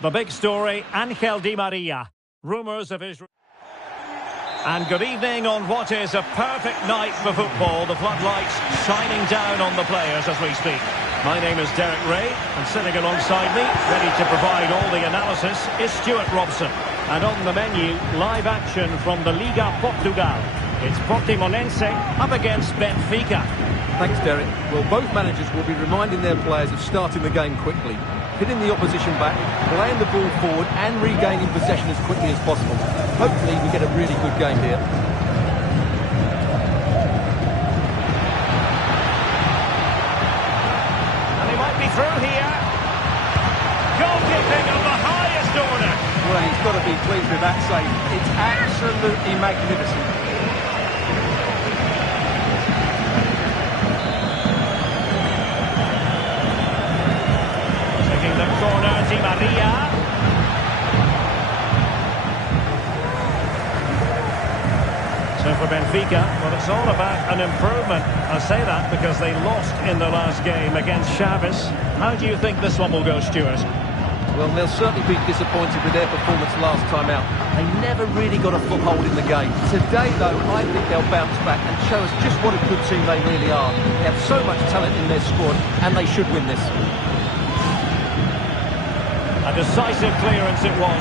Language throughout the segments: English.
The big story, Angel Di Maria. Rumours of his... And good evening on what is a perfect night for football. The floodlights shining down on the players as we speak. My name is Derek Ray, and sitting alongside me, ready to provide all the analysis, is Stuart Robson. And on the menu, live action from the Liga Portugal. It's Portimonense up against Benfica. Thanks, Derek. Well, both managers will be reminding their players of starting the game quickly, hitting the opposition back, playing the ball forward and regaining possession as quickly as possible. Hopefully we get a really good game here. And he might be through here. Goalkeeping of the highest order. Well, he's got to be pleased with that save. It's absolutely magnificent. The corner, Di Maria. So for Benfica, well, it's all about an improvement. I say that because they lost in the last game against Chaves. How do you think this one will go, Stuart? Well, they'll certainly be disappointed with their performance last time out. They never really got a foothold in the game. Today, though, I think they'll bounce back and show us just what a good team they really are. They have so much talent in their squad, and they should win this. A decisive clearance it was.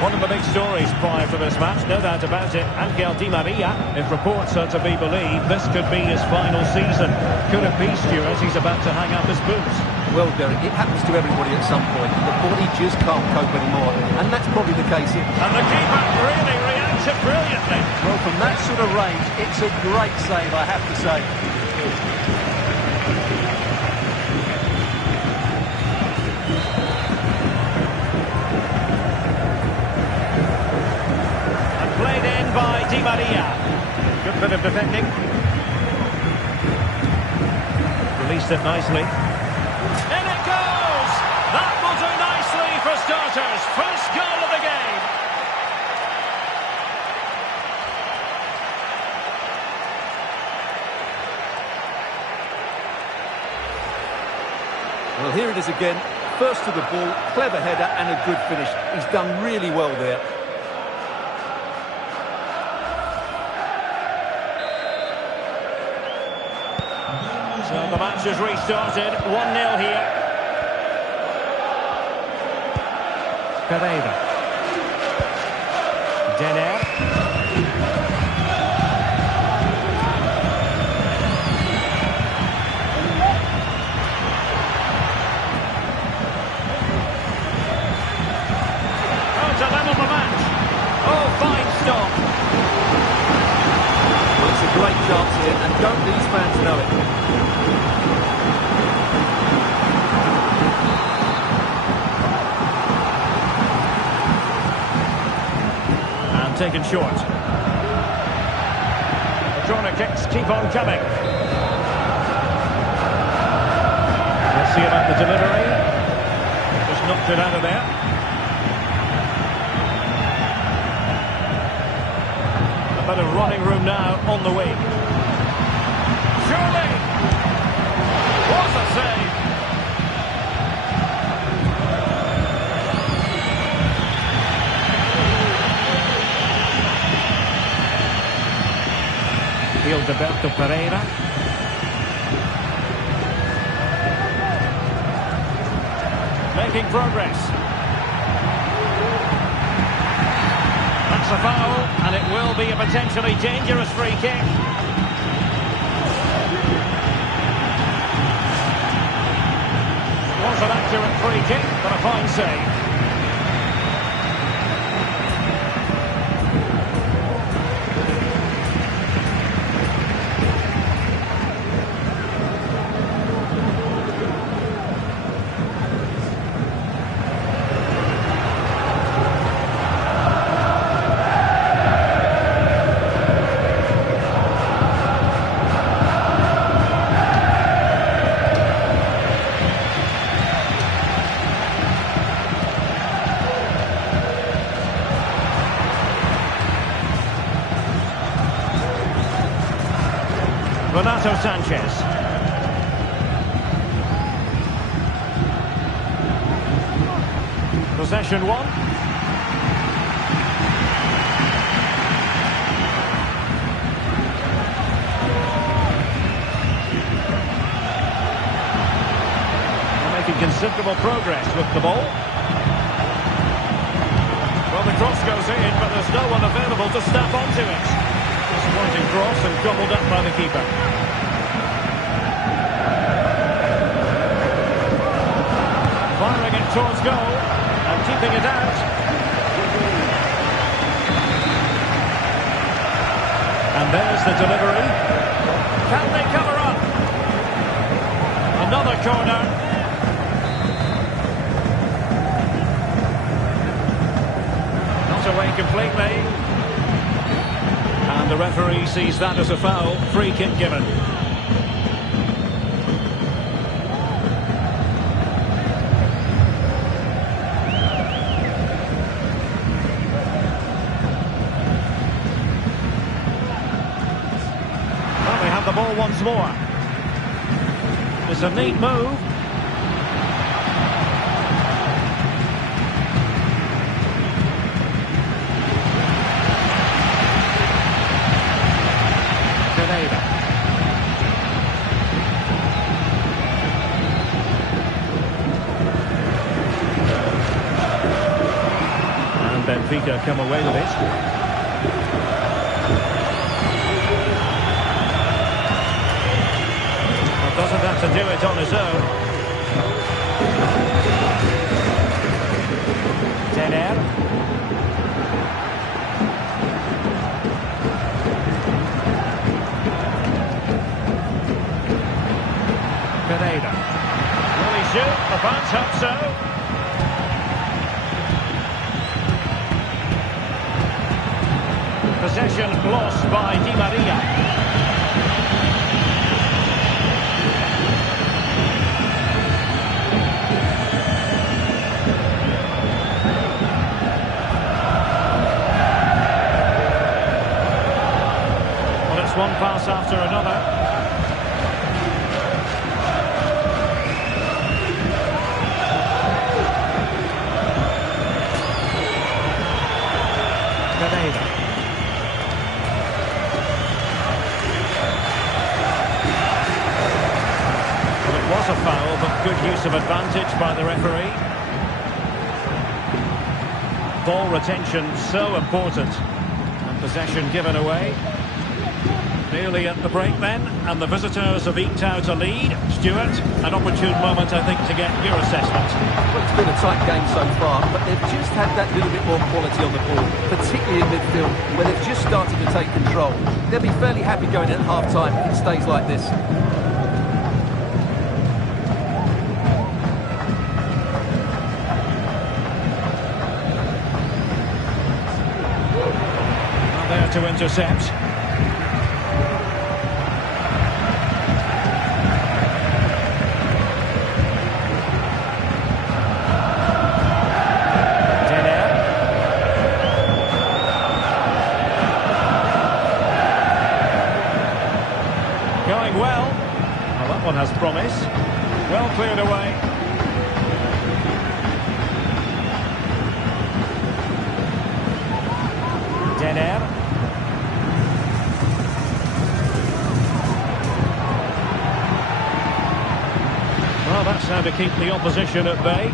One of the big stories prior to this match, no doubt about it. Angel Di Maria, if reports are to be believed, this could be his final season. Could it be, Stuart, he's about to hang up his boots? Well, Derek, it happens to everybody at some point. The body just can't cope anymore, and that's probably the case here. And the keeper really reacted brilliantly. Well, from that sort of range, it's a great save, I have to say. Played in by Di Maria. Good bit of defending. Released it nicely. In it goes! That will do nicely for starters. First goal of the game. Well, here it is again. First to the ball, clever header and a good finish. He's done really well there. So the match has restarted, 1-0 here. Pereira. Denner. Oh, to level the match. Oh, fine stop. Well, it's a great chance here, and don't these fans know it? Taken short. The corner kicks keep on coming. Let's see about the delivery. Just knocked it out of there. A bit of running room now on the wing. Surely! What a save! Alberto Pereira. Making progress. That's a foul, and it will be a potentially dangerous free kick. It was an accurate free kick, but a fine save. Renato Sanchez. Possession one. They're making considerable progress with the ball. Well, the cross goes in, but there's no one available to step onto it. Disappointing cross and gobbled up by the keeper. Firing it towards goal and keeping it out. And there's the delivery. Can they cover up? Another corner. Not away completely. And the referee sees that as a foul. Free kick given. The ball once more. It's a neat move. Grenada. And Benfica come away with it. Doesn't have to do it on his own. Denner. Grenada. Will he shoot? The fans hope so. Possession lost by Di Maria. One pass after another. Grenada. Well, it was a foul, but good use of advantage by the referee. Ball retention so important. And possession given away. Nearly at the break then, and the visitors have eked out a lead. Stuart, an opportune moment, I think, to get your assessment. Well, it's been a tight game so far, but they've just had that little bit more quality on the ball, particularly in midfield, where they've just started to take control. They'll be fairly happy going in at half-time if it stays like this. Not there to intercept. Going well. Well, that one has promise. Well cleared away. Denner. Well, that's how to keep the opposition at bay.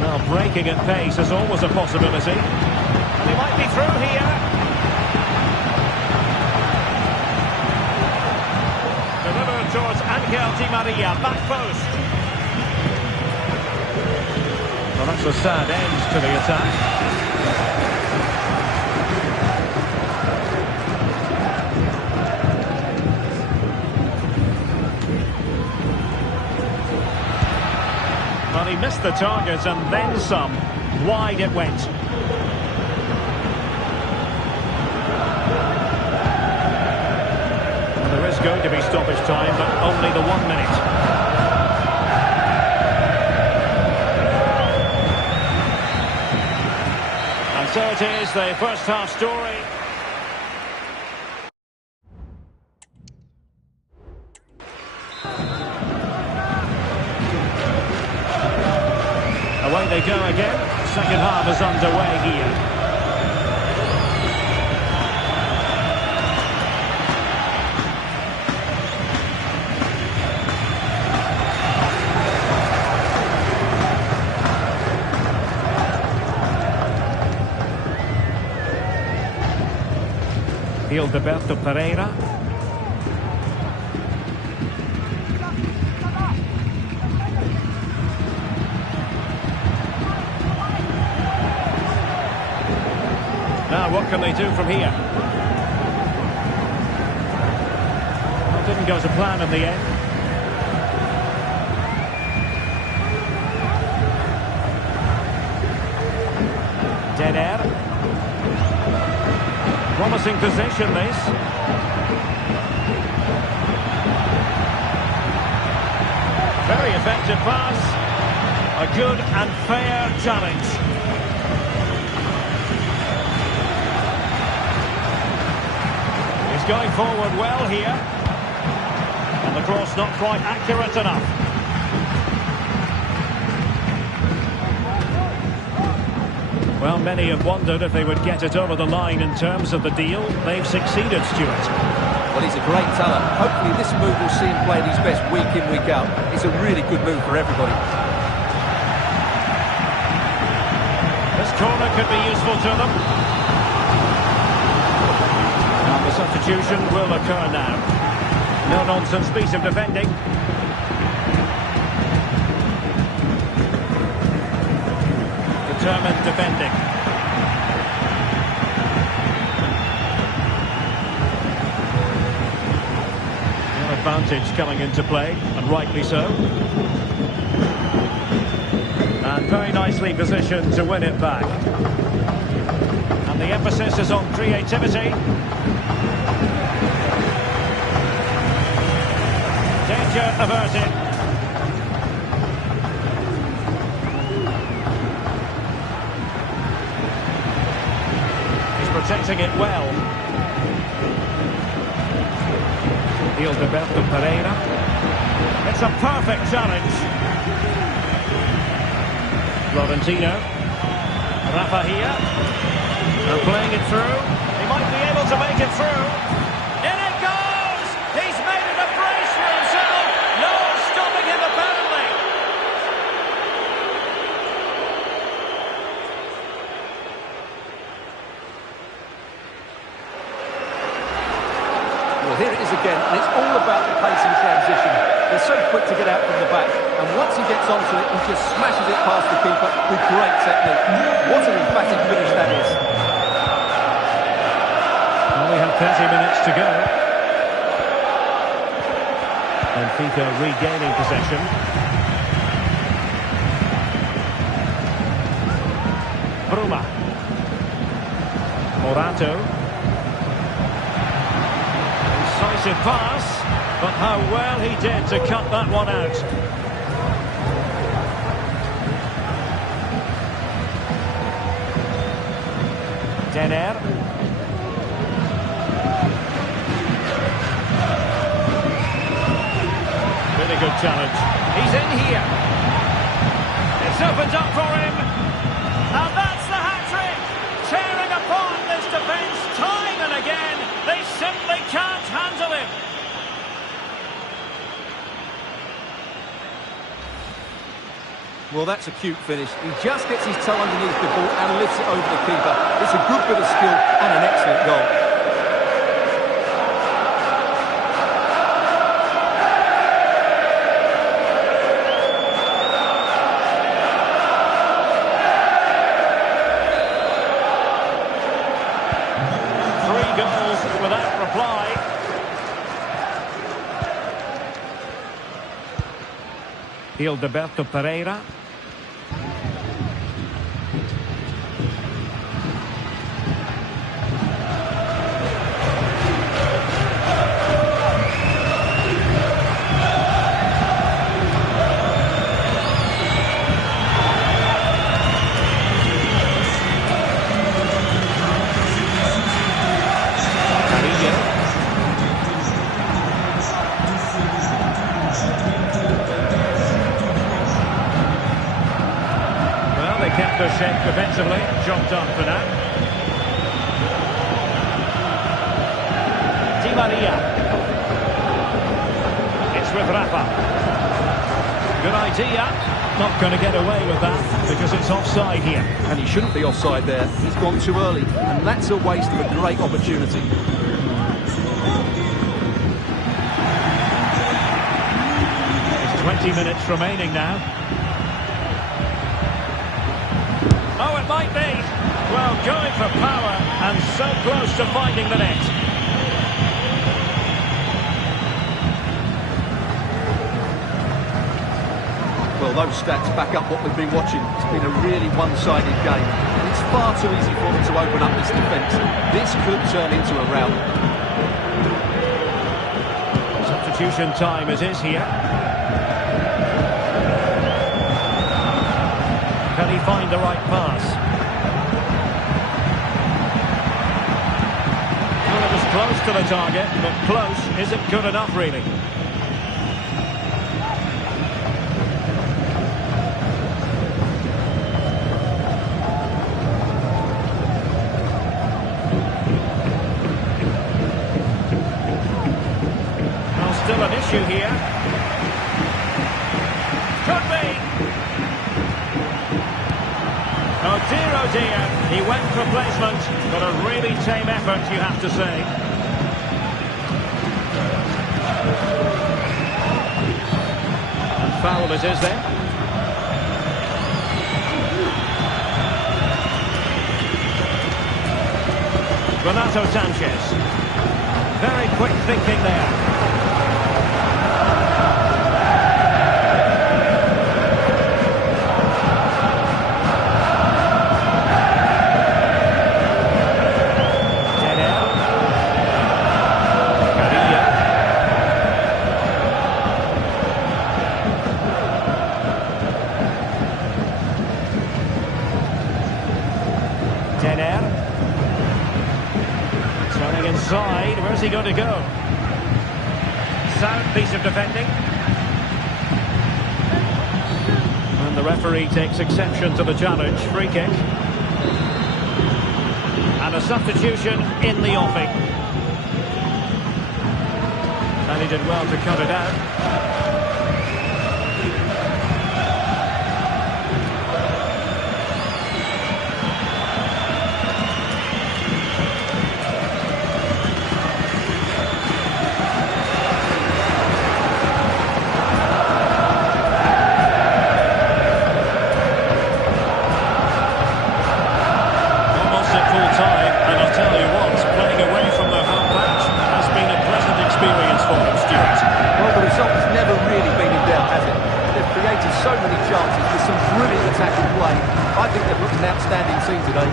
Well, breaking at pace is always a possibility. And he might be through here. Towards Angel Di Maria, back post. Well, that's a sad end to the attack. Well, he missed the target and then some. Wide it went. There is going to be stoppage time, but only the 1 minute. And so it is, the first half story. A Away they go again. Second half is underway here. Gilberto Pereira. Now what can they do from here? Well, didn't go to plan in the end. Denner. Promising position, this. Very effective pass. A good and fair challenge. He's going forward well here. And the cross not quite accurate enough. Well, many have wondered if they would get it over the line in terms of the deal. They've succeeded, Stuart. Well, he's a great talent. Hopefully this move will see him play at his best week in, week out. It's a really good move for everybody. This corner could be useful to them. And the substitution will occur now. No-nonsense piece of defending. Determined defending. An advantage coming into play, and rightly so. And very nicely positioned to win it back. And the emphasis is on creativity. Danger averted. Protecting it well. Gilberto Pereira. It's a perfect challenge. Florentino. Rafa here. They're playing it through. He might be able to make it through. In it goes! He's made it a brace for himself. No stopping him apparently. Well, here it is again, and it's all about the pace and transition. They're so quick to get out from the back, and once he gets onto it, he just smashes it past the keeper with great technique. What an emphatic finish that is. Well, we have 30 minutes to go. Benfica regaining possession. Bruma. Morato. Decisive pass, but how well he did to cut that one out. Denner. Really good challenge. He's in here. It's opened up for him. And that's the hat-trick. Tearing apart this defence time and again. They simply can't handle him. Well, that's a cute finish. He just gets his toe underneath the ball and lifts it over the keeper. It's a good bit of skill and an excellent goal. Without reply. Gilberto Pereira. better shape defensively. Job done for now. Di Maria. It's with Rafa. Good idea. Not going to get away with that because it's offside here. And he shouldn't be offside there. He's gone too early, and that's a waste of a great opportunity. 20 minutes remaining now. Oh, it might be. Well, going for power and so close to finding the net. Well, those stats back up what we've been watching. It's been a really one-sided game. And it's far too easy for them to open up this defence. This could turn into a rout. Substitution time it is here. Can he find the right pass? Well, it was close to the target, but close isn't good enough, really. Well, still an issue here. Could be. Oh dear, he went for placement, but a really tame effort, you have to say. And foul it is then. Renato Sanchez. Very quick thinking there. Turning inside, where's he going to go? Sound piece of defending. And the referee takes exception to the challenge. Free kick. And a substitution in the offing. And he did well to cut it out. So many chances with some brilliant attacking play. I think they've looked an outstanding team today.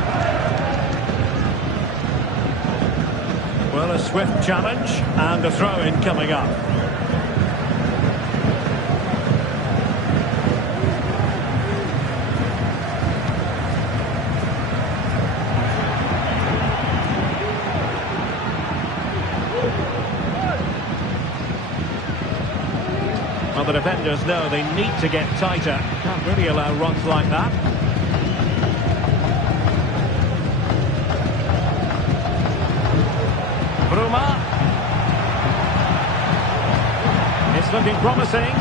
Well, a swift challenge and a throw-in coming up. Well, the defenders know they need to get tighter. Can't really allow runs like that. Bruma. It's looking promising.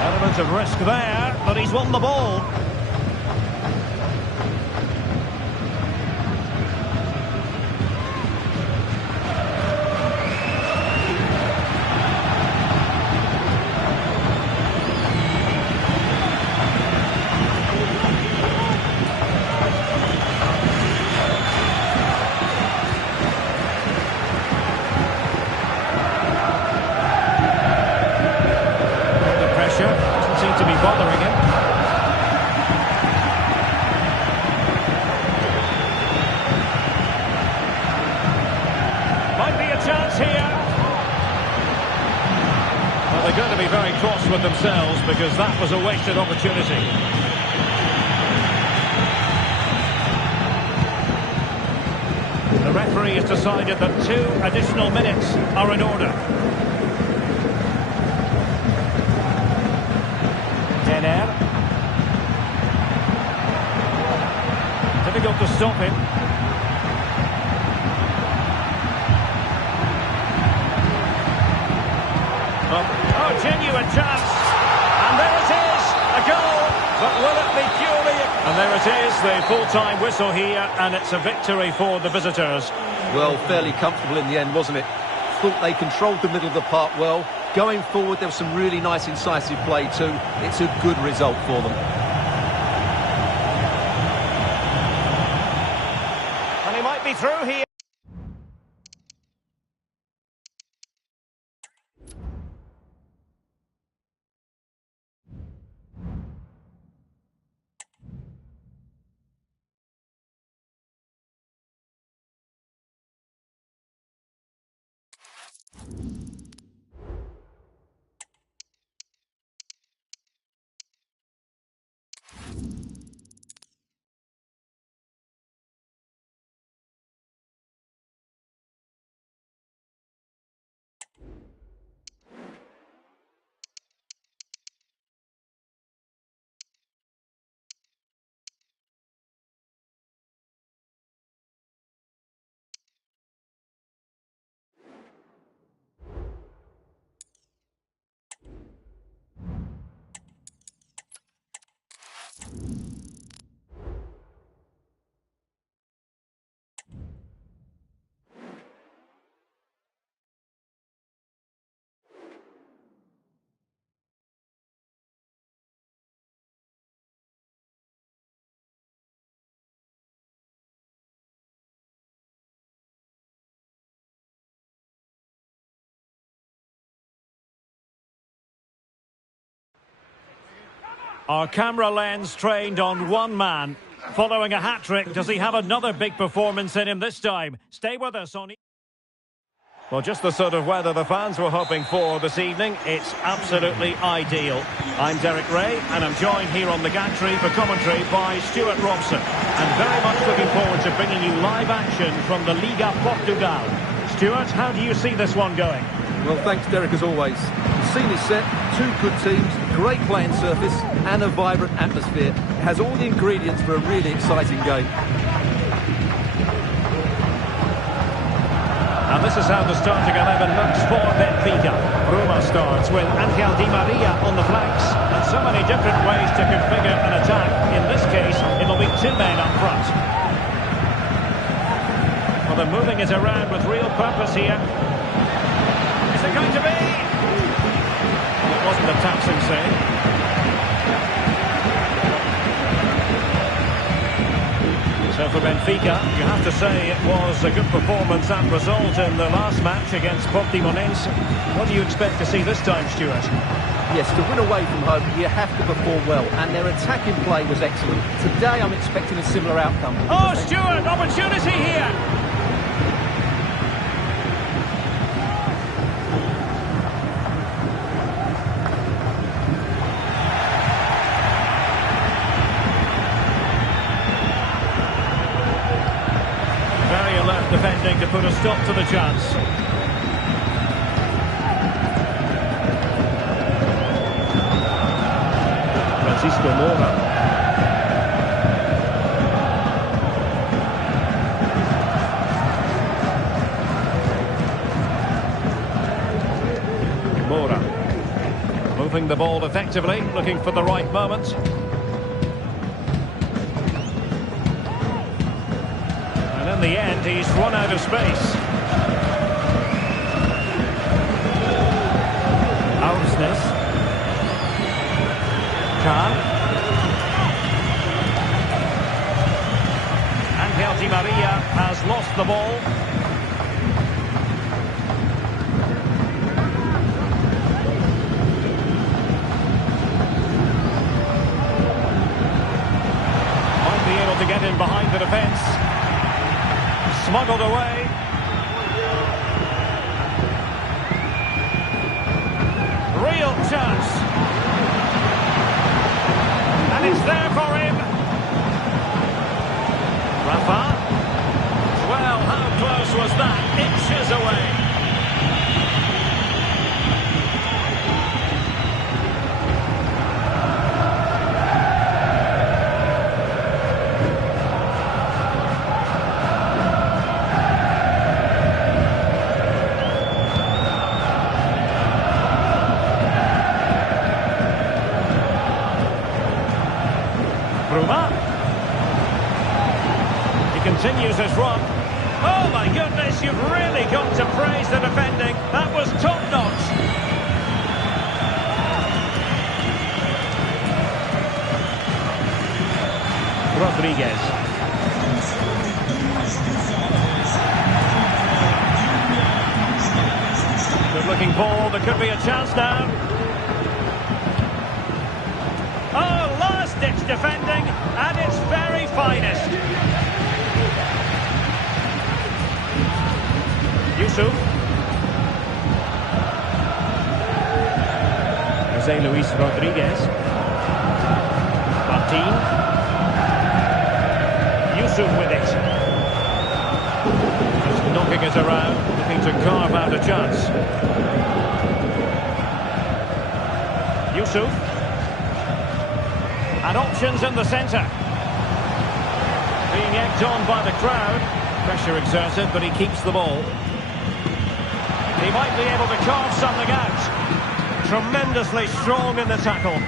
Element of risk there, but he's won the ball. Doesn't seem to be bothering him. Might be a chance here. Well, they're going to be very cross with themselves because that was a wasted opportunity. The referee has decided that 2 additional minutes are in order. difficult to stop him. Oh, genuine chance. And there it is, a goal. But will it be purely... And there it is, the full-time whistle here, and it's a victory for the visitors. Well, fairly comfortable in the end, wasn't it? Thought they controlled the middle of the park well. Going forward, there was some really nice incisive play too. It's a good result for them. And he might be through here. Our camera lens trained on one man. Following a hat-trick, does he have another big performance in him this time? Stay with us on... Well, just the sort of weather the fans were hoping for this evening. It's absolutely ideal. I'm Derek Ray, and I'm joined here on the gantry for commentary by Stuart Robson. And very much looking forward to bringing you live action from the Liga Portugal. Stuart, how do you see this one going? Well, thanks, Derek, as always. The scene is set, two good teams, great playing surface, and a vibrant atmosphere. It has all the ingredients for a really exciting game. And this is how the starting 11 looks for Benfica. Roma starts with Angel Di Maria on the flanks, and so many different ways to configure an attack. In this case, it'll be two men up front. Well, they're moving it around with real purpose here. Is it going to be? It wasn't a taxing save. So for Benfica, you have to say it was a good performance and result in the last match against Portimonense. What do you expect to see this time, Stuart? Yes, to win away from home, you have to perform well, and their attacking play was excellent. Today, I'm expecting a similar outcome. Oh, Stuart, opportunity here! Defending to put a stop to the chance. Francisco Mora. Mora. Moving the ball effectively, looking for the right moment. In the end, he's run out of space. Ausnes. Kahn. Angel Di Maria has lost the ball. Might be able to get in behind the defence. Smuggled away. Real chance. And it's there for him. Rafa. Well, how close was that? Inches away. Bruma. He continues his run. Oh my goodness, you've really got to praise the defending. That was top-notch. Rodriguez. Good-looking ball. There could be a chance now. Oh, last-ditch defending at its very finest. Yusuf. Jose Luis Rodriguez. Martin. Yusuf with it. Just knocking it around, looking to carve out a chance. Yusuf. And options in the centre. Being egged on by the crowd. Pressure exerted, but he keeps the ball. He might be able to carve something out. Tremendously strong in the tackle.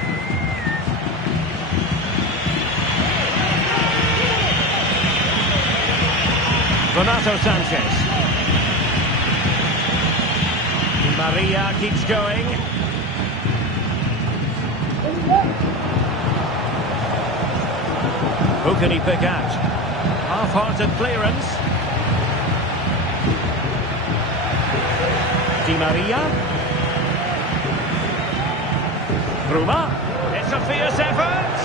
Renato Sanchez. Di Maria keeps going. Who can he pick out? Half-hearted clearance. Di Maria. Bruma. It's a fierce effort.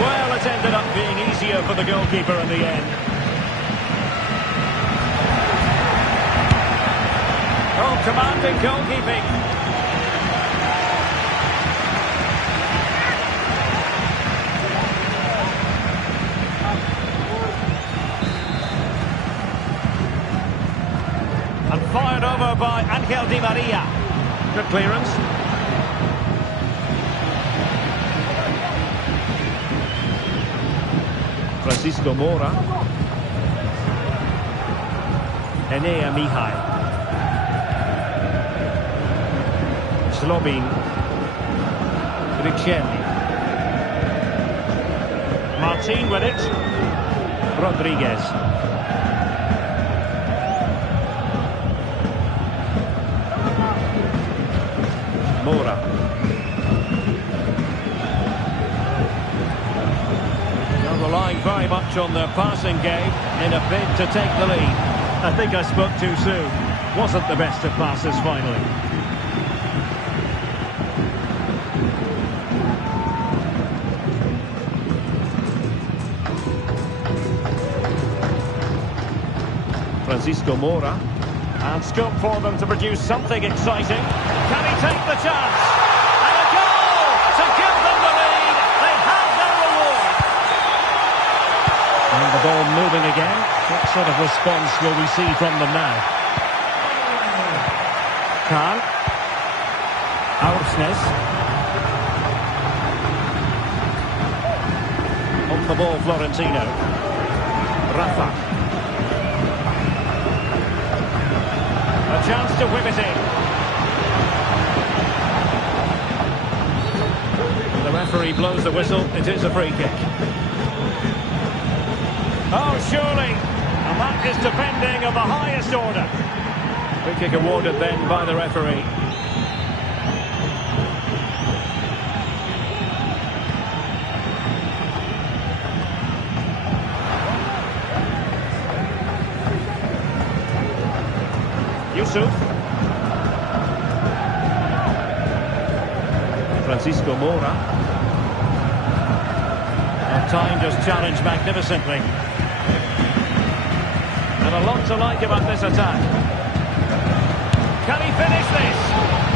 Well, it ended up being easier for the goalkeeper in the end. Oh, commanding goalkeeping. And fired over by Angel Di Maria. Good clearance. Francisco Mora. Enea Mihai. Slobin. Riccielli. Martin with it. Rodriguez. Mora. They're relying very much on their passing game in a bid to take the lead. I think I spoke too soon. Wasn't the best of passes finally. Francisco Mora. And scope for them to produce something exciting. Can he take the chance? And a goal to give them the lead. They have their reward. And the ball moving again. What sort of response will we see from them now? Khan. Aursnes. On the ball, Florentino. Rafa. A chance to whip it in. The referee blows the whistle. It is a free kick. Oh, surely. And that is defending of the highest order. Free kick awarded then by the referee. Yusuf. Francisco Mora. And time just challenged magnificently. And a lot to like about this attack. Can he finish this?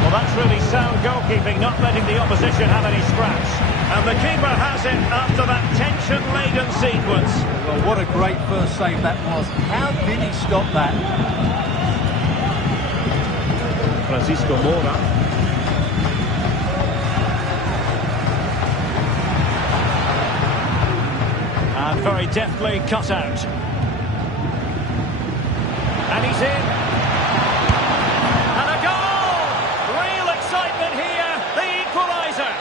Well, that's really sound goalkeeping, not letting the opposition have any scraps. And the keeper has it after that tension-laden sequence. Well, what a great first save that was. How did he stop that? Francisco Mora. And very deftly cut out. And he's in. And a goal! Real excitement here. The equaliser.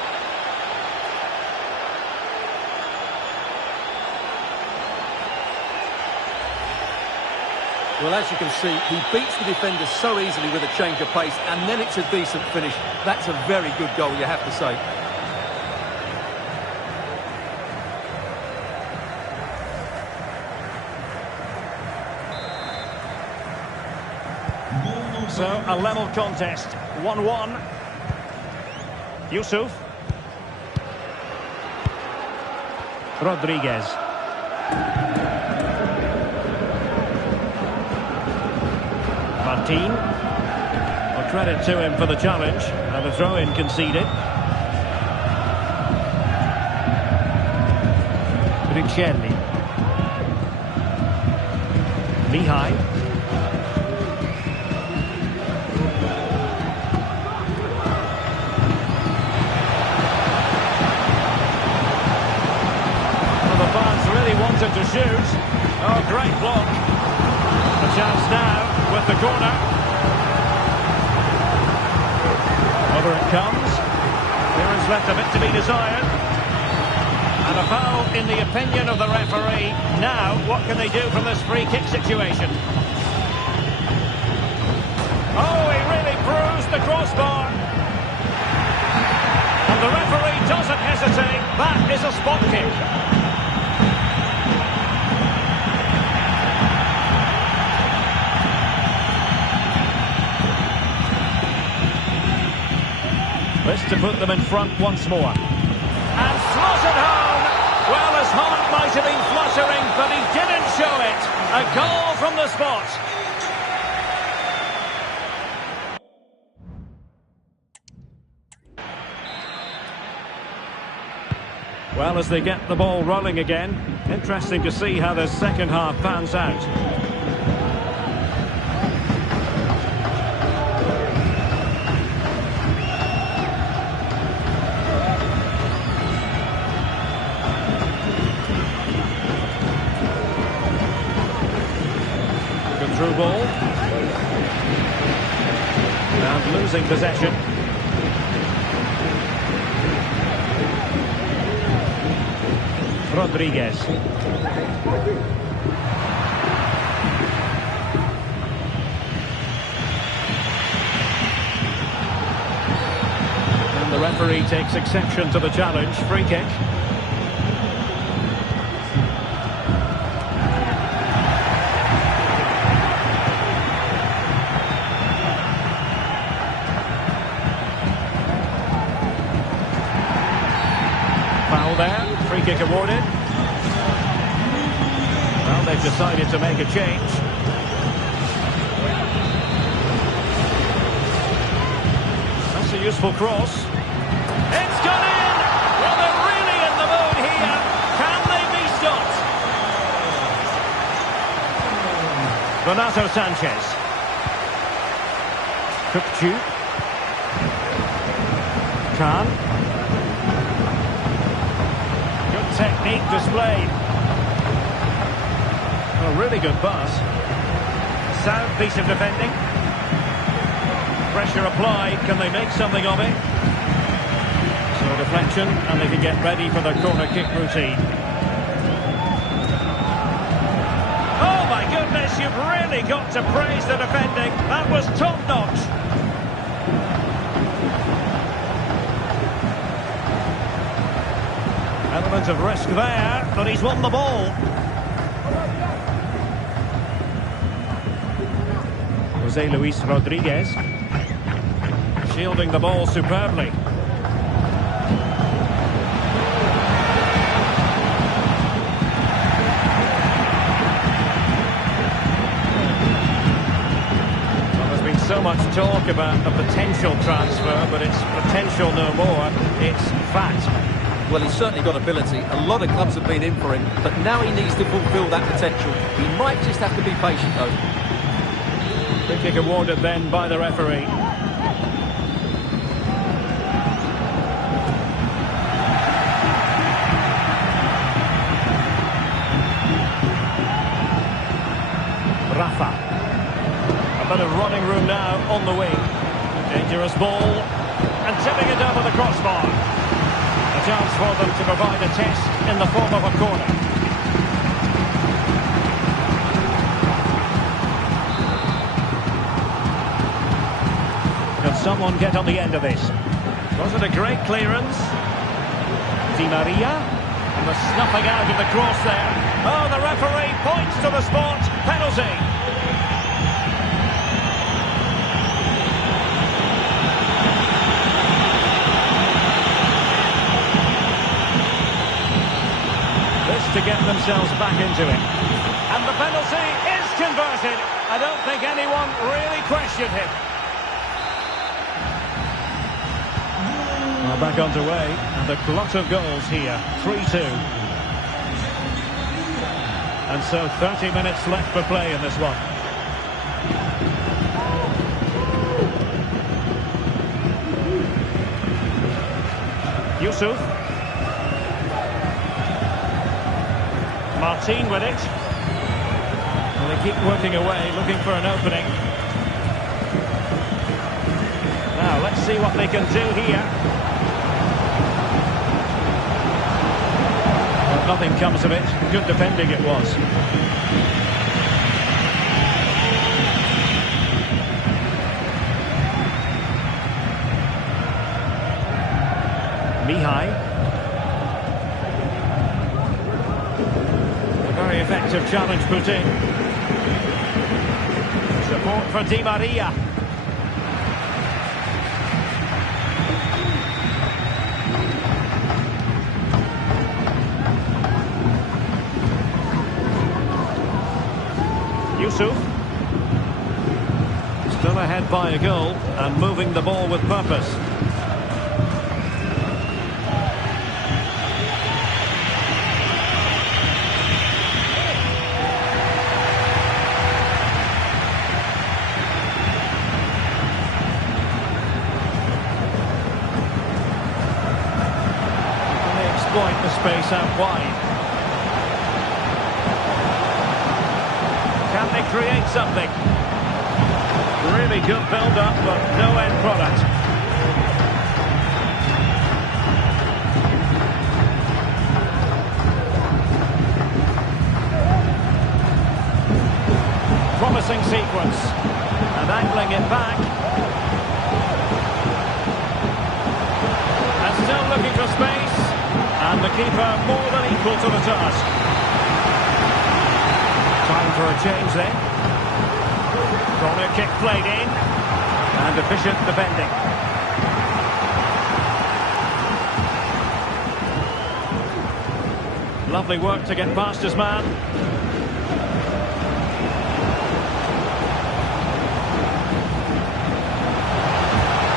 Well, as you can see, he beats the defender so easily with a change of pace, and then it's a decent finish. That's a very good goal, you have to say. So, a level contest, 1-1. Yusuf. Rodriguez. Martin. Well, credit to him for the challenge. And the throw-in conceded. Riccielli. Lehigh. Well, the fans really wanted to shoot. Oh, great block. A chance now with the corner. Over it comes. There is left a bit to be desired. And a foul in the opinion of the referee. Now, what can they do from this free kick situation? Oh, he really bruised the crossbar. And the referee doesn't hesitate. That is a spot kick. This to put them in front once more. And slotted home. Well, his heart might have been fluttering, but he didn't show it. A goal from the spot. Well, as they get the ball rolling again, interesting to see how the second half pans out. Through ball. And losing possession. Rodriguez. And the referee takes exception to the challenge. Free kick. Foul there, free kick awarded. Well, they've decided to make a change. That's a useful cross. It's gone in! Well, they're really in the mood here. Can they be stopped? Renato Sanchez. Kupchu. Khan. Technique displayed. A really good pass. Sound piece of defending. Pressure applied. Can they make something of it? So deflection, and they can get ready for the corner kick routine. Oh my goodness, you've really got to praise the defending. That was top-notch. Element of risk there, but he's won the ball. Jose Luis Rodriguez shielding the ball superbly. Well, there's been so much talk about a potential transfer, but it's potential no more, it's fact. Well, he's certainly got ability. A lot of clubs have been in for him, but now he needs to fulfil that potential. He might just have to be patient, though. Free kick awarded then by the referee. Rafa. A bit of running room now on the wing. Dangerous ball. And tipping it over the crossbar. A chance for them to provide a test in the form of a corner. someone get on the end of this? Wasn't a great clearance. Di Maria. And the snuffing out of the cross there. Oh, the referee points to the spot. Penalty. This to get themselves back into it. And the penalty is converted. I don't think anyone really questioned him. Well, back underway, and a glut of goals here, 3-2. And so 30 minutes left for play in this one. Yusuf. Martin with it. Well, they keep working away, looking for an opening. Now, let's see what they can do here. Well, nothing comes of it. Good defending it was. Mihai. Very effective challenge put in. Support for Di Maria. Yusuf. Still ahead by a goal and moving the ball with purpose. Exploit the space out wide. Can they create something? Really good build-up, but no end product. Promising sequence. And angling it back. And still looking for space. And the keeper more than equal to the task. Time for a change then. Corner kick played in. And efficient defending. Lovely work to get past his man.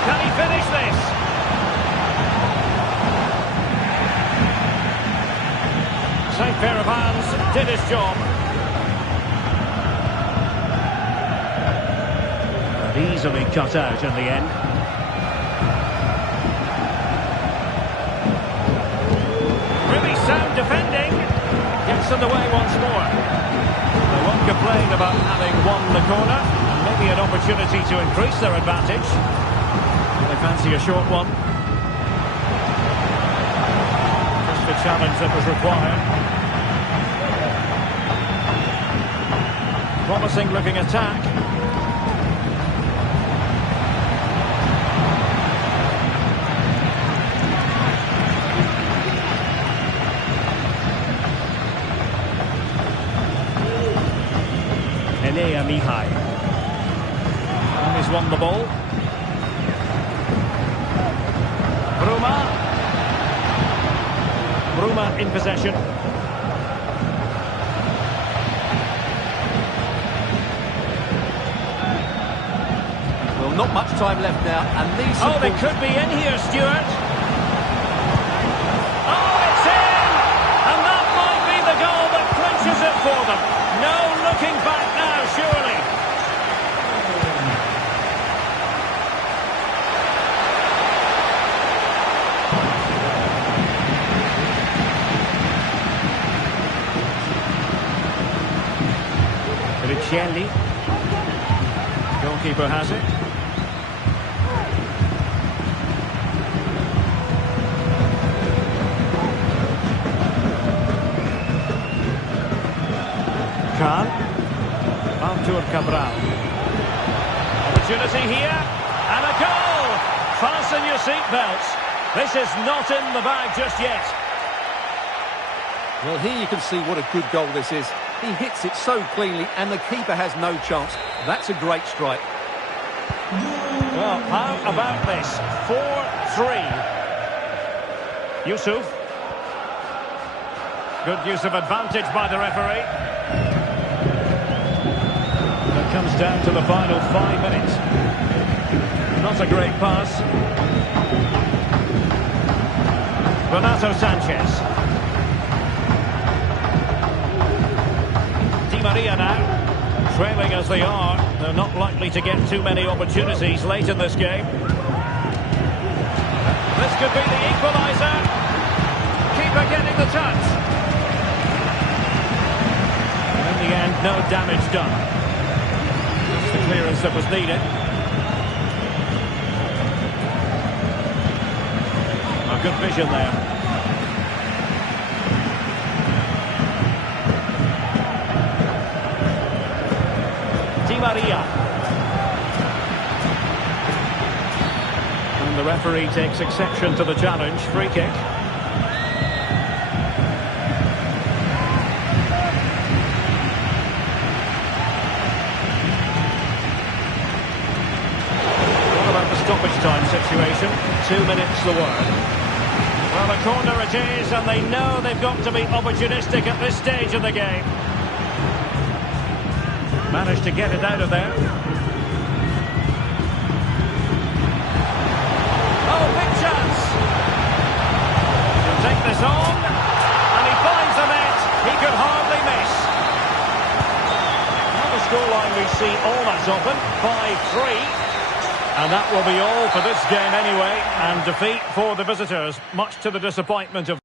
Can he finish this? Same pair of hands did his job. And easily cut out in the end. Really sound defending. Gets in the way once more. They won't complain about having won the corner. And maybe an opportunity to increase their advantage. They fancy a short one. Just the challenge that was required. Promising looking attack. Enea Mihai. And he's won the ball. Bruma in possession. Not much time left now, and these... Oh, they could be in here, Stuart. Oh, it's in! And that might be the goal that clinches it for them. No looking back now, surely. Riccielli. Goalkeeper has it. Khan. Artur Cabral. Opportunity here. And a goal! Fasten your seatbelts. This is not in the bag just yet. Well, here you can see what a good goal this is. He hits it so cleanly and the keeper has no chance. That's a great strike. Well, how about this? 4-3. Yusuf. Good use of advantage by the referee. That comes down to the final 5 minutes. Not a great pass. Renato Sanchez. Di Maria now. Trailing as they are, they're not likely to get too many opportunities late in this game. This could be the equaliser. Keeper getting the touch. In the end, no damage done. That's the clearance that was needed. A good vision there. Di Maria. And the referee takes exception to the challenge. Free kick. What about the stoppage time situation? 2 minutes the word. Well, a corner it is, and they know they've got to be opportunistic at this stage of the game. Managed to get it out of there. Oh, big chance! He'll take this on, and he finds the net. He could hardly miss. Not a scoreline we see all that often. 5-3. And that will be all for this game anyway. And defeat for the visitors, much to the disappointment of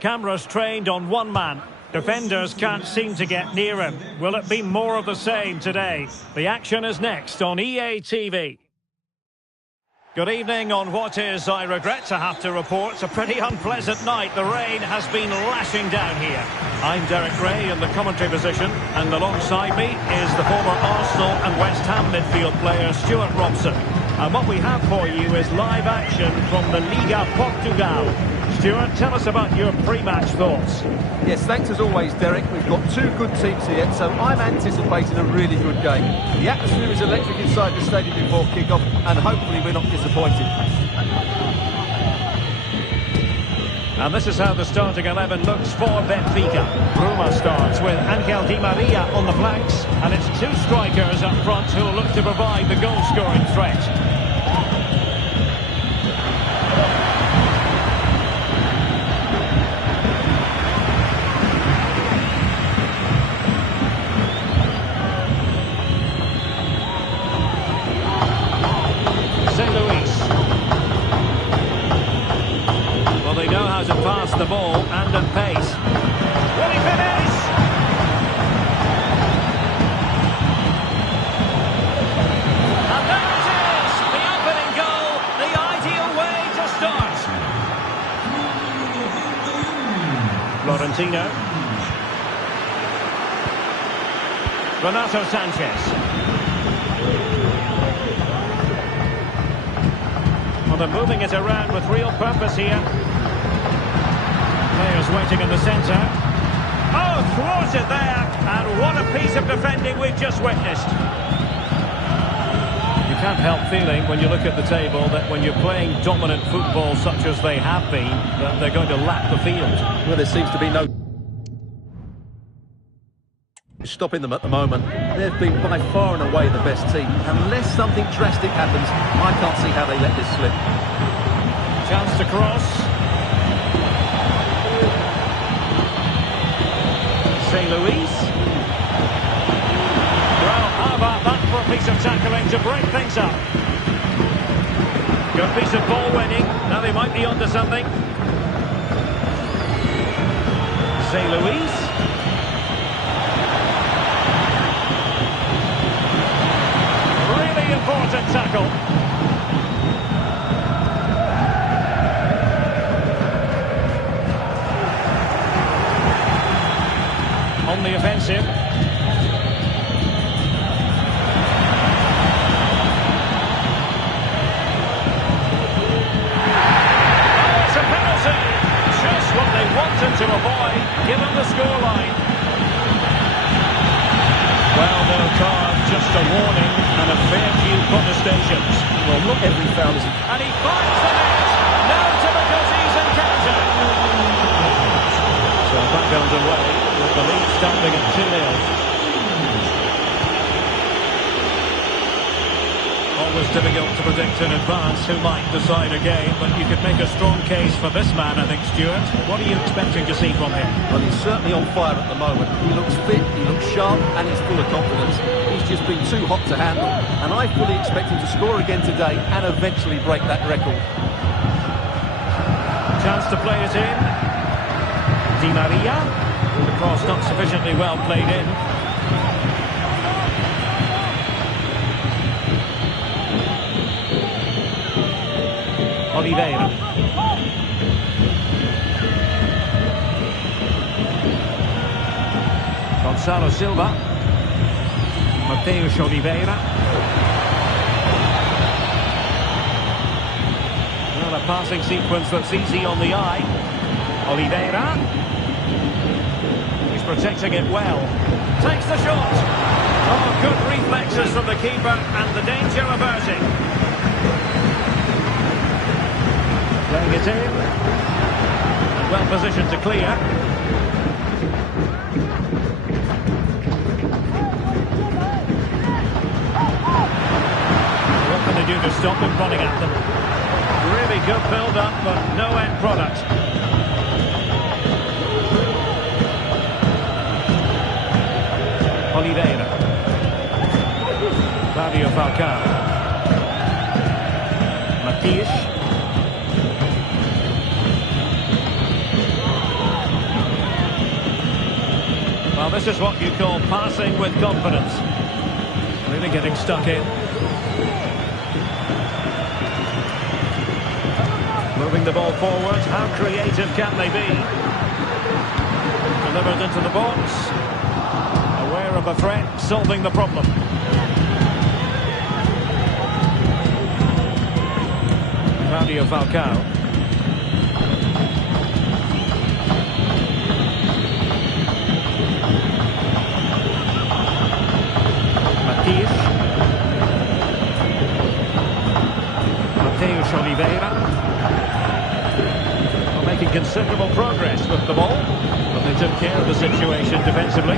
Cameras trained on one man. Defenders can't seem to get near him. Will it be more of the same today? The action is next on EA TV. Good evening on what is, I regret to have to report, a pretty unpleasant night. The rain has been lashing down here. I'm Derek Ray in the commentary position, and alongside me is the former Arsenal and West Ham midfield player Stuart Robson. And what we have for you is live action from the Liga Portugal. Stuart, tell us about your pre-match thoughts. Yes, thanks as always, Derek. We've got two good teams here, so I'm anticipating a really good game. The atmosphere is electric inside the stadium before kick-off, and hopefully we're not disappointed. And this is how the starting 11 looks for Benfica. Roma starts with Angel Di Maria on the flanks, and it's two strikers up front who will look to provide the goal-scoring threat. To pass the ball and at pace. Will he finish? And there it is! The opening goal, the ideal way to start. Florentino. Renato Sanchez. Well, they're moving it around with real purpose here. Players waiting in the centre. Oh, thwarted there. And what a piece of defending we've just witnessed. You can't help feeling when you look at the table that when you're playing dominant football such as they have been, that they're going to lap the field. Well, there seems to be no stopping them at the moment. They've been by far and away the best team. Unless something drastic happens, I can't see how they let this slip. Chance to cross. St. Louis. Well, how about that for a piece of tackling to break things up? Good piece of ball winning. Now they might be onto something. St. Louis. Really important tackle. On the offensive. Oh, it's a penalty! Just what they wanted to avoid, given the scoreline. Well, no card, just a warning and a fair few protestations. Well, not every foul is... And he finds the net! No difficulties encountered! So back underway. With the lead standing at 2-0. Always difficult to predict in advance who might decide a game, but you could make a strong case for this man, I think, Stuart. What are you expecting to see from him? Well, he's certainly on fire at the moment. He looks fit, he looks sharp, and he's full of confidence. He's just been too hot to handle, and I fully expect him to score again today and eventually break that record. Chance to play it in. Di Maria. The cross not sufficiently well played in. Oliveira. Gonzalo Silva. Mateus Oliveira. Well, a passing sequence that's easy on the eye. Oliveira. Protecting it well. Takes the shot. Oh, good reflexes from the keeper and the danger averting. Playing it in. And well positioned to clear. What can they do to stop him running at them? Really good build-up, but no end product. Oliveira. Fabio Falcao. Matias. This is what you call passing with confidence. Really getting stuck in. Moving the ball forward. How creative can they be? Delivered into the box. Aware of the threat, solving the problem. Claudio Falcao. Mateus Oliveira. Well, making considerable progress with the ball, but they took care of the situation defensively.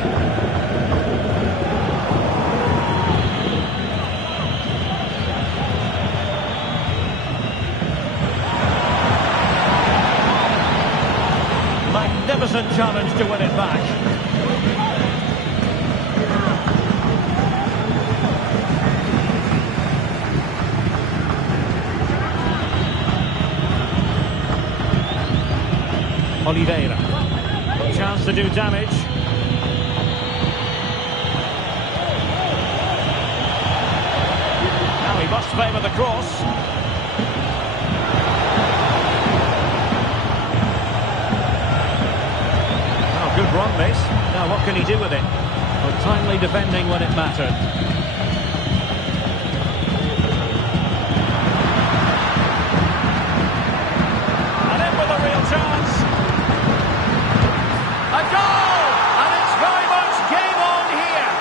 Magnificent challenge to win it back. Oliveira. Chance to do damage. Now he must favour the cross. Oh, good run this. Now what can he do with it? Well, timely defending when it mattered. And in with a real chance. A goal! And it's very much game on here.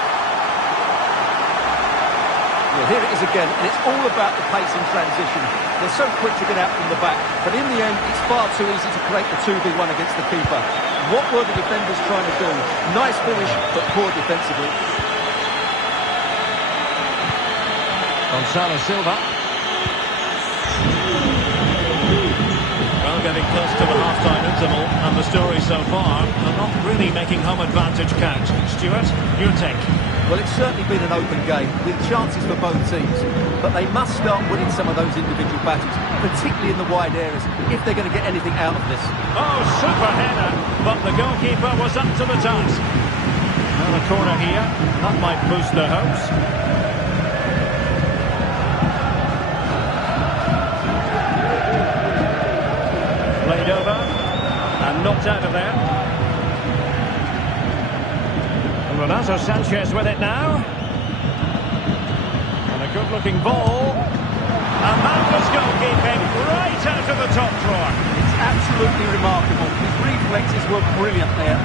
Yeah, here it is again, and it's all about the pace in transition. They're so quick to get out from the back, but in the end, it's far too easy to create the 2v1 against the keeper. What were the defenders trying to do? Nice finish, but poor defensively. Gonzalo Silva. Well, getting close to the half-time interval, and the story so far, they're not really making home advantage count. Stuart, your take? Well, it's certainly been an open game, with chances for both teams. But they must start winning some of those individual battles, particularly in the wide areas, if they're going to get anything out of this. Oh, super header, but the goalkeeper was up to the task. Now a corner here, that might boost their hopes. Played over, and knocked out of there. And Renato Sanchez with it now. And a good-looking ball. And that was goalkeeping right out of the top drawer. It's absolutely remarkable. His reflexes were brilliant there.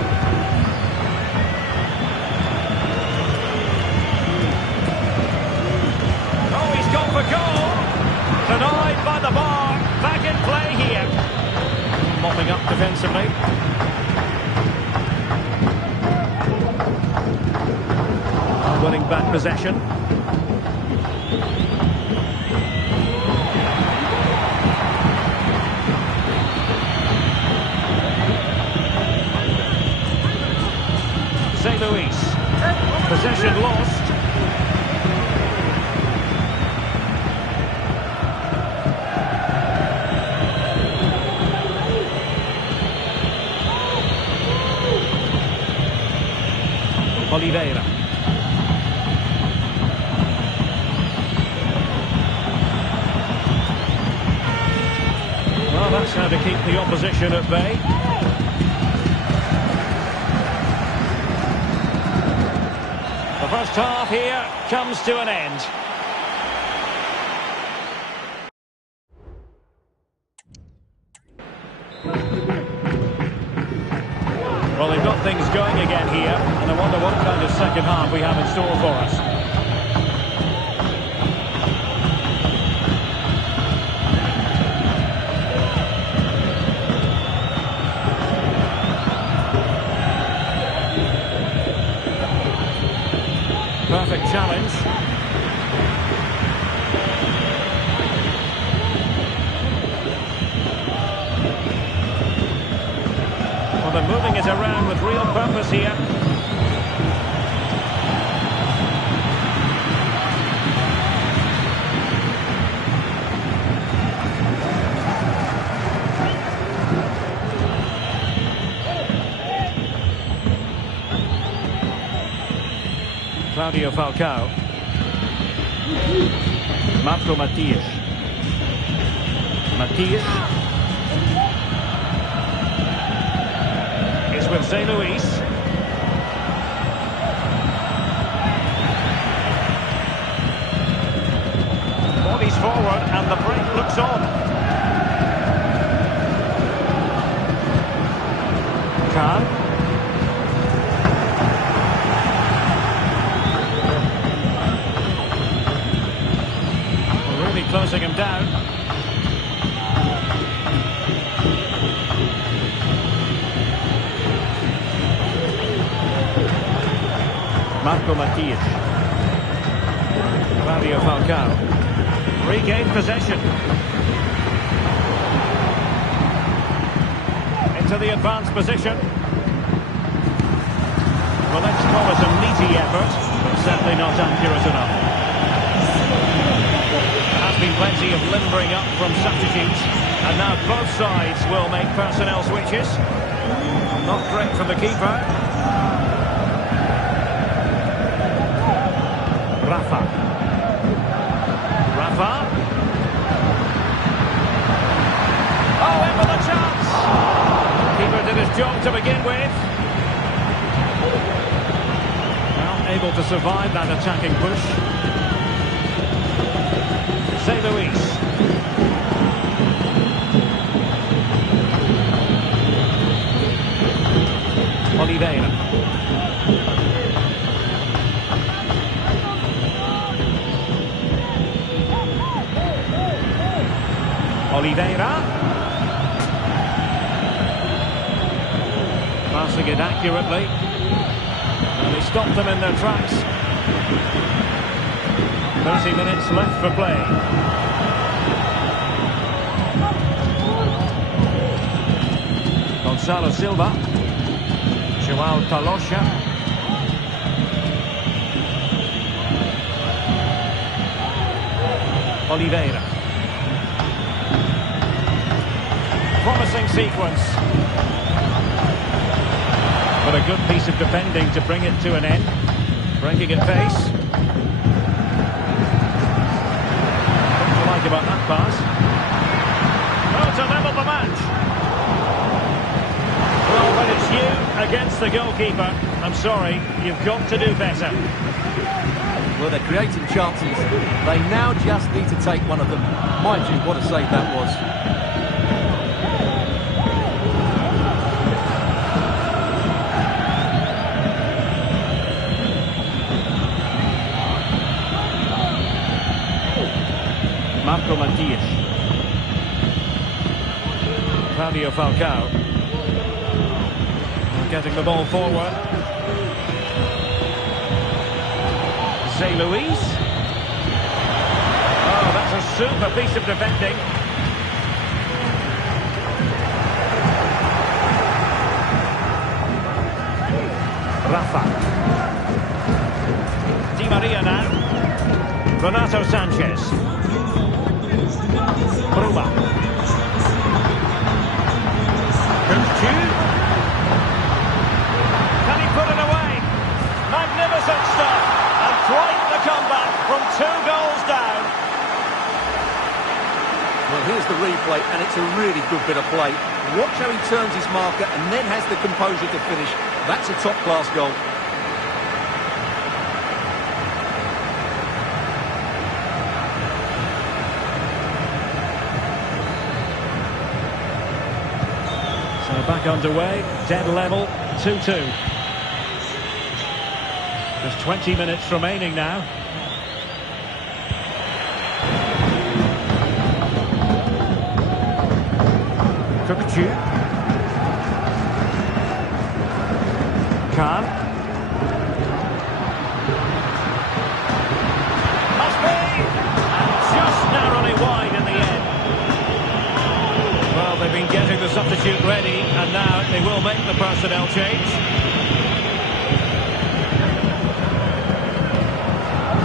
Oh, he's gone for goal. Denied by the bar. Back in play here. Mopping up defensively. Winning back possession. St. Louis. Possession lost. Oliveira. Well, that's how to keep the opposition at bay. The first half here comes to an end. Well, they've got things going again here, and I wonder what kind of second half we have in store for us. Perfect challenge. Well, they're moving it around with real purpose here. Claudio Falcao. Marco Matias. Matias. Is with Zé Luis. Bodies forward and the break looks on. Khan. Really closing him down. Marco Matias. Claudio Falcao. Regained possession. Into the advanced position. Well, let's call it a meaty effort, but certainly not accurate enough. There has been plenty of limbering up from substitutes, and now both sides will make personnel switches. Not great for the keeper. Rafa. Oh, in with a chance! Keeper did his job to begin with. Well, able to survive that attacking push. Zé Luis. Oliveira. Oliveira. Passing it accurately. And they stopped them in their tracks. 30 minutes left for play. Gonzalo Silva. João Talosha. Oliveira. Promising sequence. But a good piece of defending to bring it to an end. Breaking at pace. What do you like about that pass? Well, to level the match. Well, when it's you against the goalkeeper, I'm sorry, you've got to do better. Well, they're creating chances. They now just need to take one of them. Mind you, what a save that was. Marco Matias. Claudio Falcao. Getting the ball forward. Zé Luis. Oh, that's a super piece of defending. Rafa. Di Maria now. Renato Sanchez. Bruma. Kukulkan. Can he put it away? Magnificent stuff. And quite the comeback from 2 goals down. Well, here's the replay, and it's a really good bit of play. Watch how he turns his marker and then has the composure to finish. That's a top-class goal. So back underway, dead level, 2-2. Just 20 minutes remaining now. Kukulkan. Khan. Must be! And just narrowly wide in the end. Well, they've been getting the substitute ready, and now they will make the personnel change.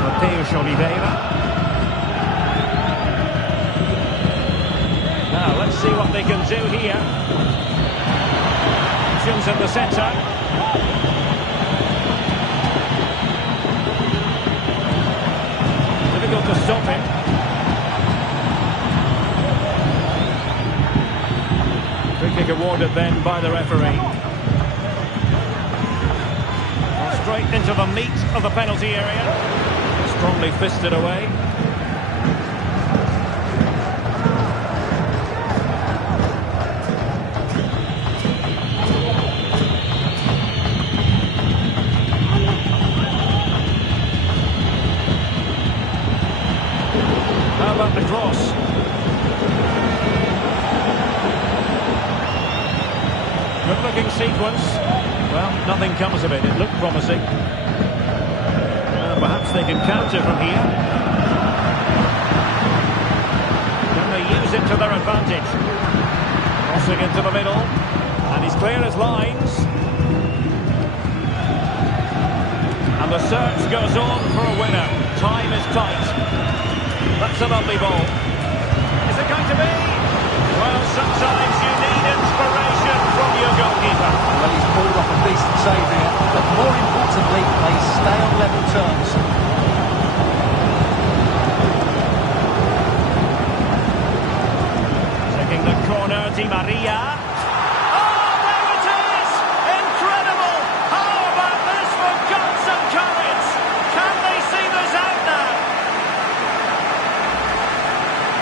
Mateus Oliveira. Now, let's see what they can do here. Options in the centre. to stop him. Free kick awarded then by the referee. Straight into the meat of the penalty area. Strongly fisted away. How about the cross? Good looking sequence. Well, nothing comes of it. It looked promising. Perhaps they can counter from here. Can they use it to their advantage? Crossing into the middle. And he's clear as lines. And the search goes on for a winner. Time is tight. That's a lovely ball. Is it going to be? Well, sometimes you need inspiration from your goalkeeper. Well, he's pulled off a decent save here, but more importantly, they stay on level terms. Taking the corner, Di Maria. Oh, there it is! Incredible! How about this for guts and courage? Can they see this out now?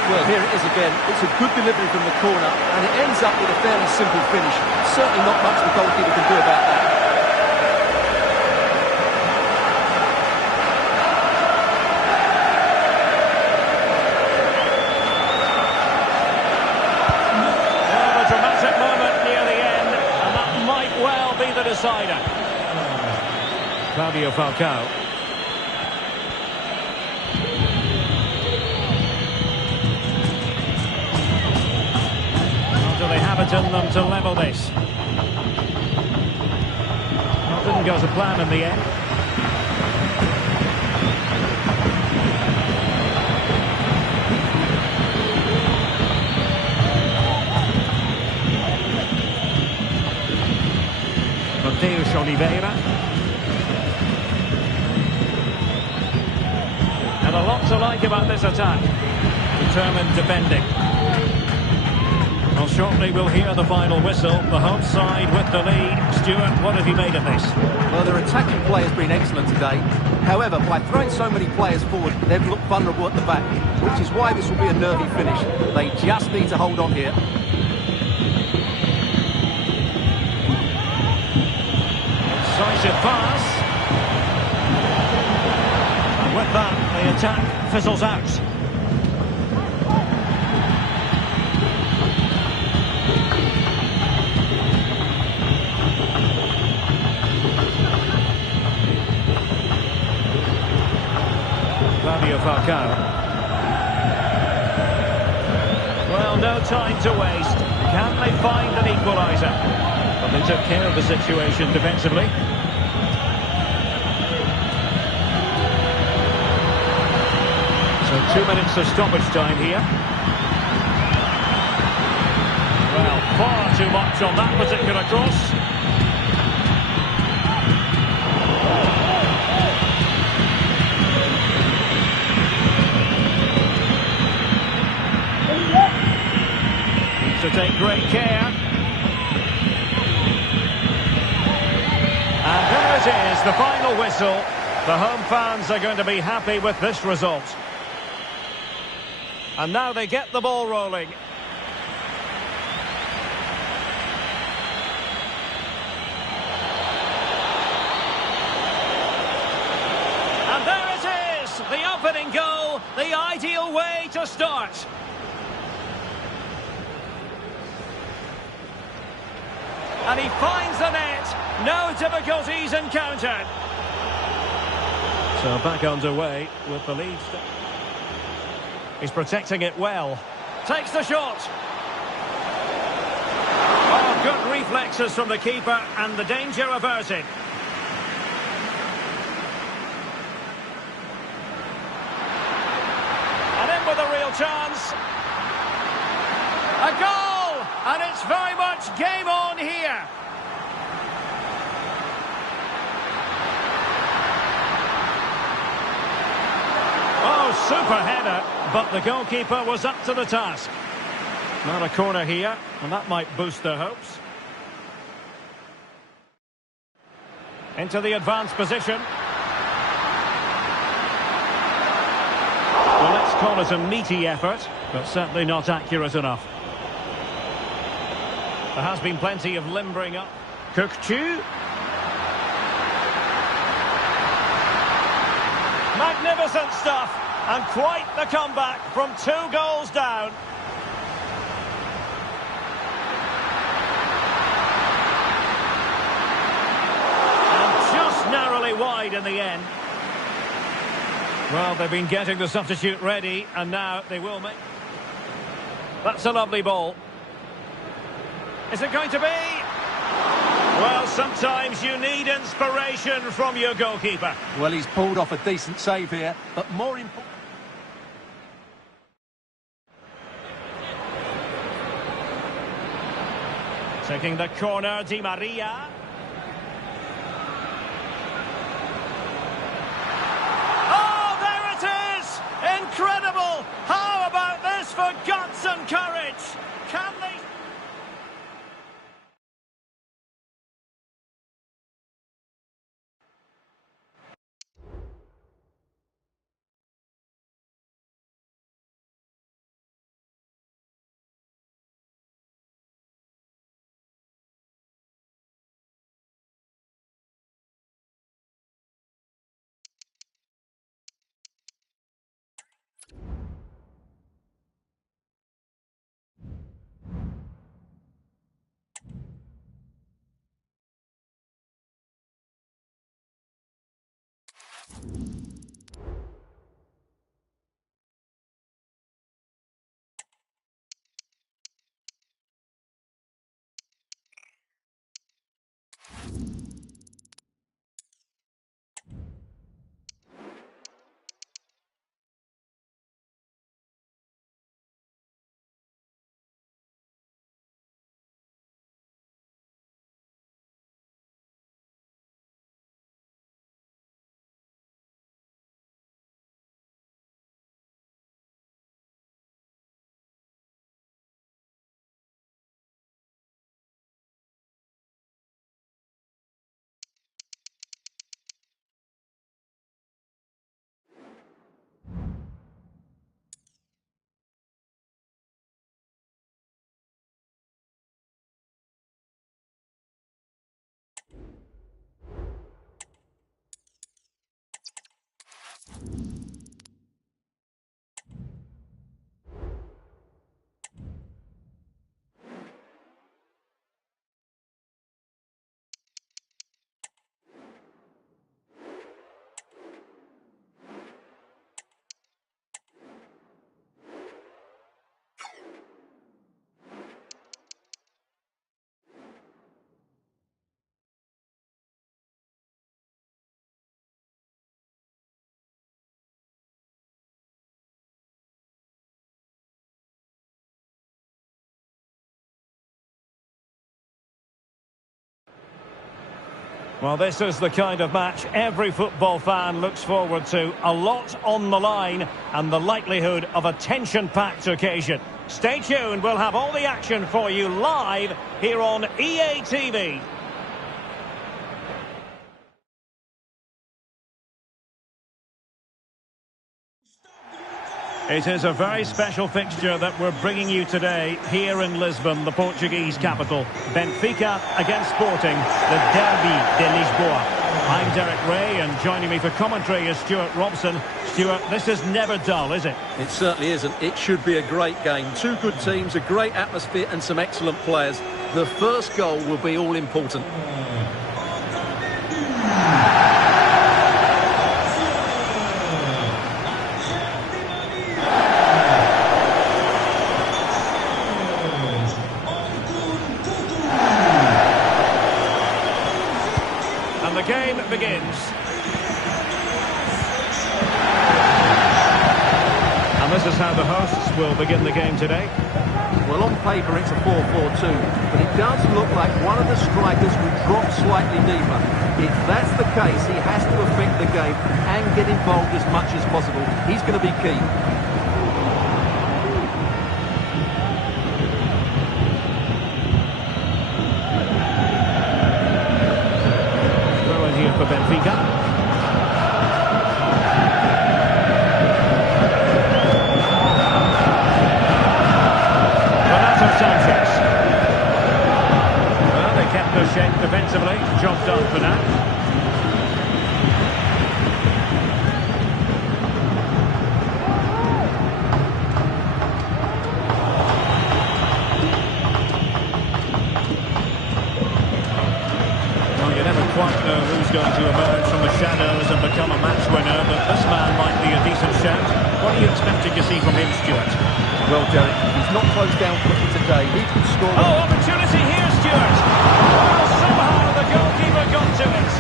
Well, here it is again. It's a good delivery from the corner, and it ends up with a fairly simple finish. Certainly not much the goalkeeper can do about that. Well, a dramatic moment near the end, and that might well be the decider. Claudio Falcao. Do they have it in them to level this? Well, didn't go to plan in the end. Mateus Oliveira. And a lot to like about this attack. Determined defending. Well, shortly we'll hear the final whistle. The home side with the lead. Stuart, what have you made of this? Well, their attacking play has been excellent today. However, by throwing so many players forward, they've looked vulnerable at the back, which is why this will be a nervy finish. They just need to hold on here. Decisive pass. And with that, the attack fizzles out. Claudio Falcao. Well, no time to waste. Can they find an equaliser? But they took care of the situation defensively. So 2 minutes of stoppage time here. Well, far too much on that particular cross. To take great care. And there it is, the final whistle. The home fans are going to be happy with this result. And now they get the ball rolling. And there it is, the opening goal, the ideal way to start. And he finds the net. No difficulties encountered. So back underway with the lead. He's protecting it well. Takes the shot. Oh, good reflexes from the keeper and the danger averted. And in with a real chance. A goal! And it's very much game on here. Oh, super header, but the goalkeeper was up to the task. Not a corner here, and that might boost their hopes. Into the advanced position. Well, let's call it a meaty effort, but certainly not accurate enough. There has been plenty of limbering up. Kukulkan. Magnificent stuff, and quite the comeback from 2 goals down. And just narrowly wide in the end. Well, they've been getting the substitute ready, and now they will make... That's a lovely ball. Is it going to be? Well, sometimes you need inspiration from your goalkeeper. Well, he's pulled off a decent save here, but more important... Taking the corner, Di Maria. Oh, there it is! Incredible! How about this for guts and courage? Can they... Well, this is the kind of match every football fan looks forward to. A lot on the line and the likelihood of a tension-packed occasion. Stay tuned, we'll have all the action for you live here on EA TV. It is a very special fixture that we're bringing you today here in Lisbon, the Portuguese capital. Benfica against Sporting, the Derby de Lisboa. I'm Derek Ray, and joining me for commentary is Stuart Robson. Stuart, this is never dull, is it? It certainly isn't. It should be a great game. 2 good teams, a great atmosphere and some excellent players. The first goal will be all important. The game begins. And this is how the hosts will begin the game today. Well, on paper it's a 4-4-2, but it does look like one of the strikers will drop slightly deeper. If that's the case, he has to affect the game and get involved as much as possible. He's going to be key. Throw in here for Benfica. Sanchez. Well, they kept their shape defensively. Job done for now. Well, you never quite know who's going to emerge from the shadows and become a match winner, but this man might be a decent shout. What are you expecting to see from him, Stuart? Well, Derek, he's not closed down quickly today. He could score. Oh, opportunity here, Stuart. Well, somehow the goalkeeper got to it.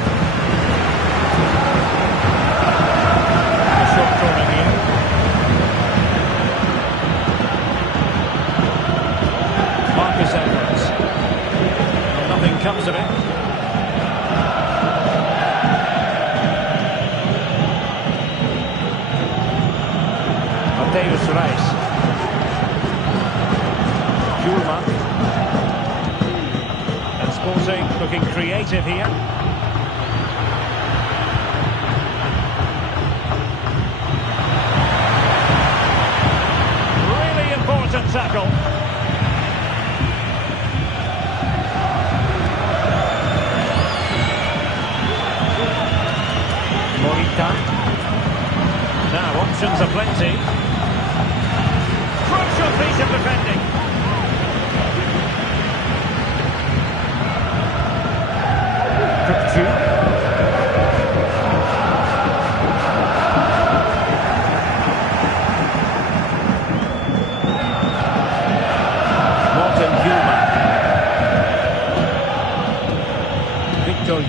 A short corner here. Marcus Edwards. Well, nothing comes of it. Davis Rice. And Sporting looking creative here. Really important tackle. Morita. Now options are plenty. Crucial piece of defending.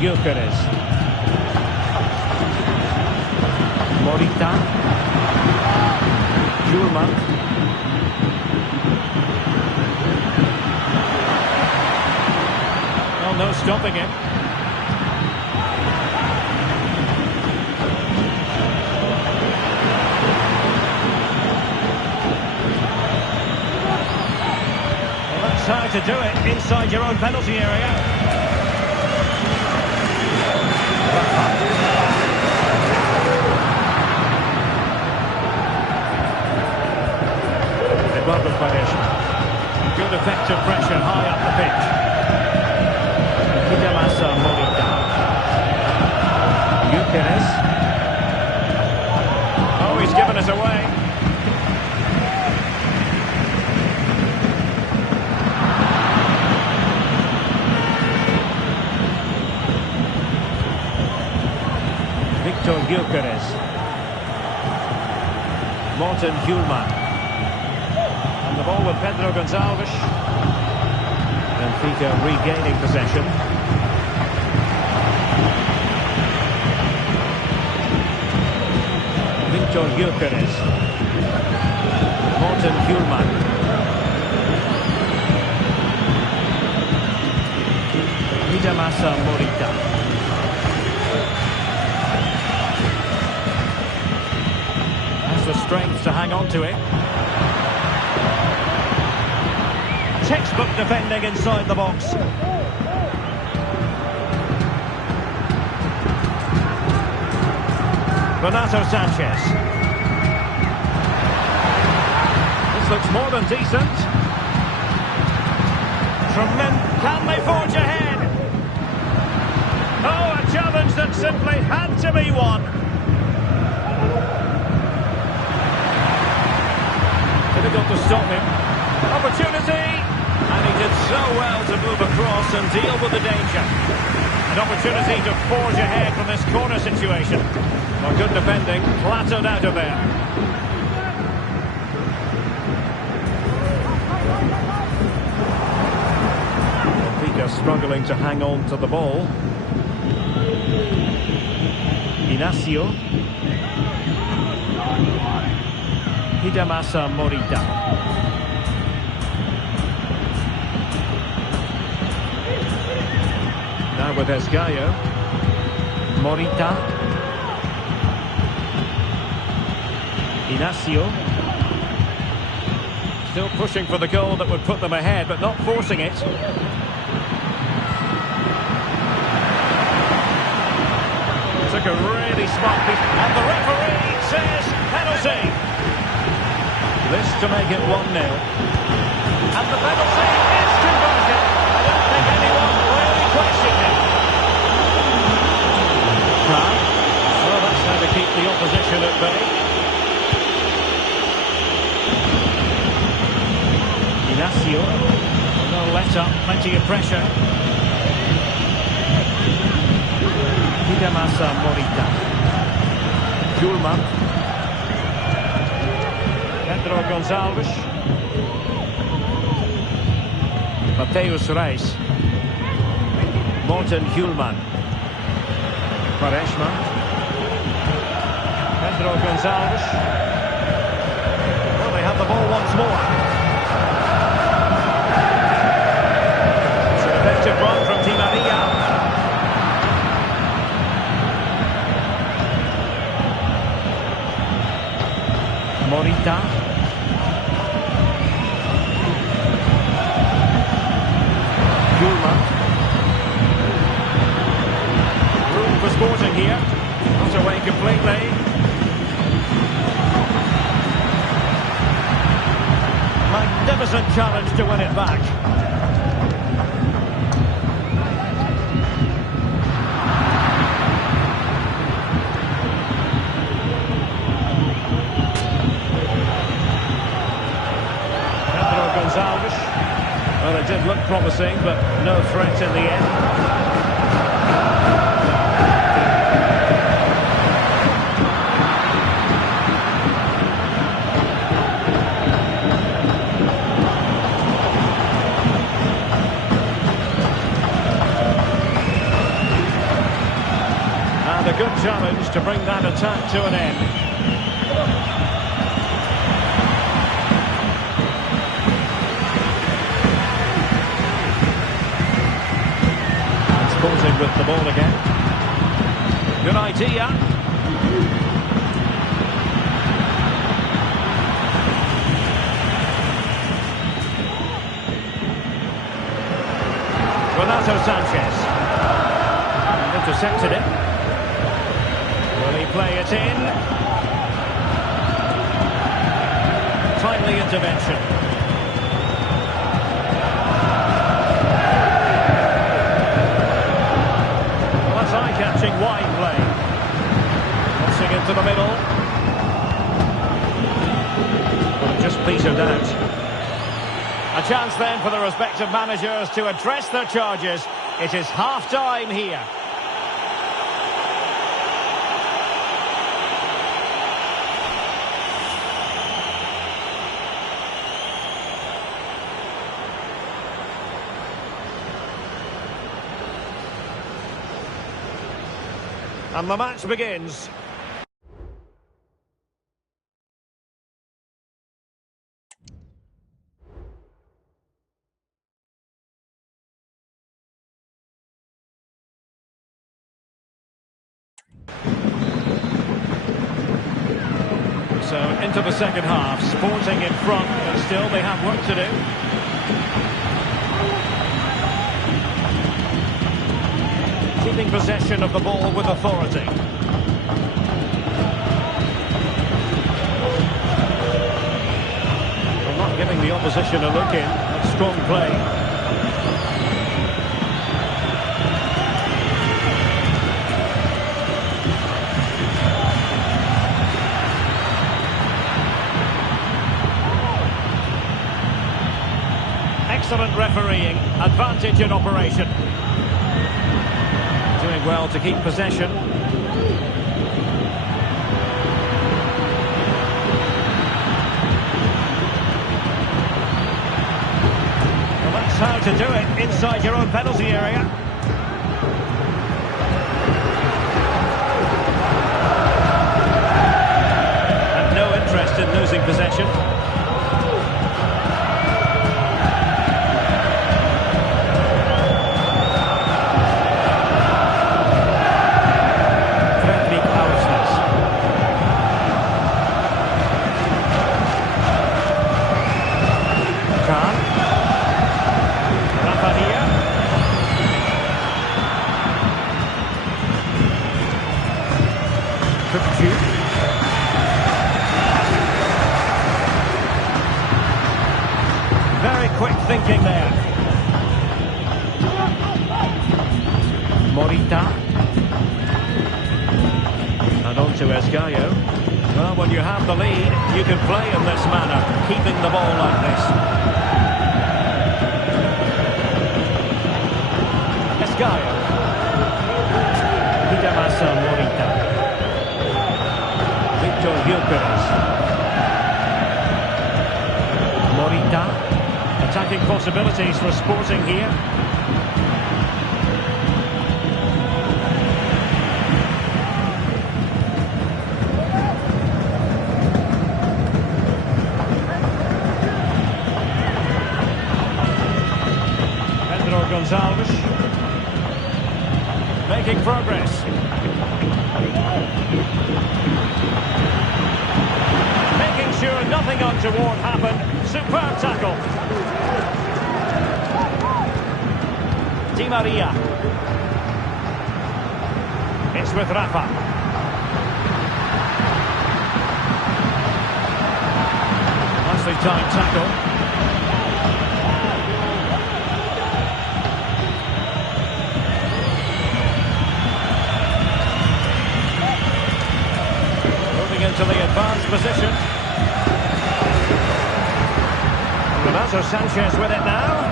Gyökeres. Morita. Julman. Well, no stopping him. Well, that's how to do it inside your own penalty area. Good effective pressure high up the pitch. Morita. Gyökeres. Oh, he's given us away. Gyökeres. Morten Hjulmand. And the ball with Pedro Gonçalves. Benfica regaining possession. Victor Gyökeres. Morten Hjulmand. Morita. The strength to hang on to it. Textbook defending inside the box. Renato Sanchez. This looks more than decent. Can they forge ahead? Oh, a challenge that simply had to be won. Difficult to stop him. Opportunity! And he did so well to move across and deal with the danger. An opportunity to forge ahead from this corner situation. Well, good defending, flattered out of there. Benfica struggling to hang on to the ball. Inacio. Morita. Now with Esgaio. Morita. Inacio. Still pushing for the goal that would put them ahead, but not forcing it. Took a really smart piece, and the referee says penalty. This to make it 1-0. And the penalty is converted. I don't think anyone really questioned it. Well, that's how to keep the opposition at bay. Inacio. No let up, plenty of pressure. Hidemasa Morita. Julman. Pedro Gonçalves. Mateus Reis. Morten Hjulman. Quaresma. Pedro Gonçalves. Well, they have the ball once more. It's an effective run from Di Maria. Morita. Julman. Room for sporting here. Not away completely. Magnificent challenge to win it back. Well, it did look promising, but no threat in the end. And a good challenge to bring that attack to an end. Sporting with the ball again. Good idea. Renato Sanchez. Intercepted it. Will he play it in? Timely intervention. Eye-catching wide play. Crossing into the middle. Well, it just petered out. A chance then for the respective managers to address their charges. It is half-time here. And the match begins. So into the second half, Sporting in front, but still they have work to do. Keeping possession of the ball with authority. Well, not giving the opposition a look in. That's strong play. Excellent refereeing. Advantage in operation. Doing well to keep possession. Well, that's how to do it inside your own penalty area. And no interest in losing possession. thinking there. Morita. And on to Esgaio. Well, when you have the lead, you can play in this manner, keeping the ball like this. Esgaio. Hidemasa Morita. Victor Gyökeres. Morita. Attacking possibilities for Sporting here. Gonzalez making progress. Making sure nothing untoward happened. Superb tackle. Di Maria. It's with Rafa. Nicely timed tackle. Into the advanced position. Renato Sanchez with it now.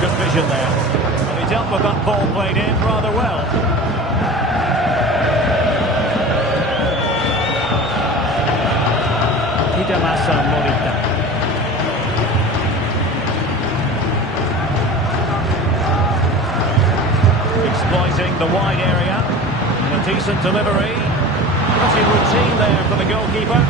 Good vision there. And he dealt with that ball played in rather well. Hidemasa Morita. Exploiting the wide area. And a decent delivery. Pretty routine there for the goalkeeper.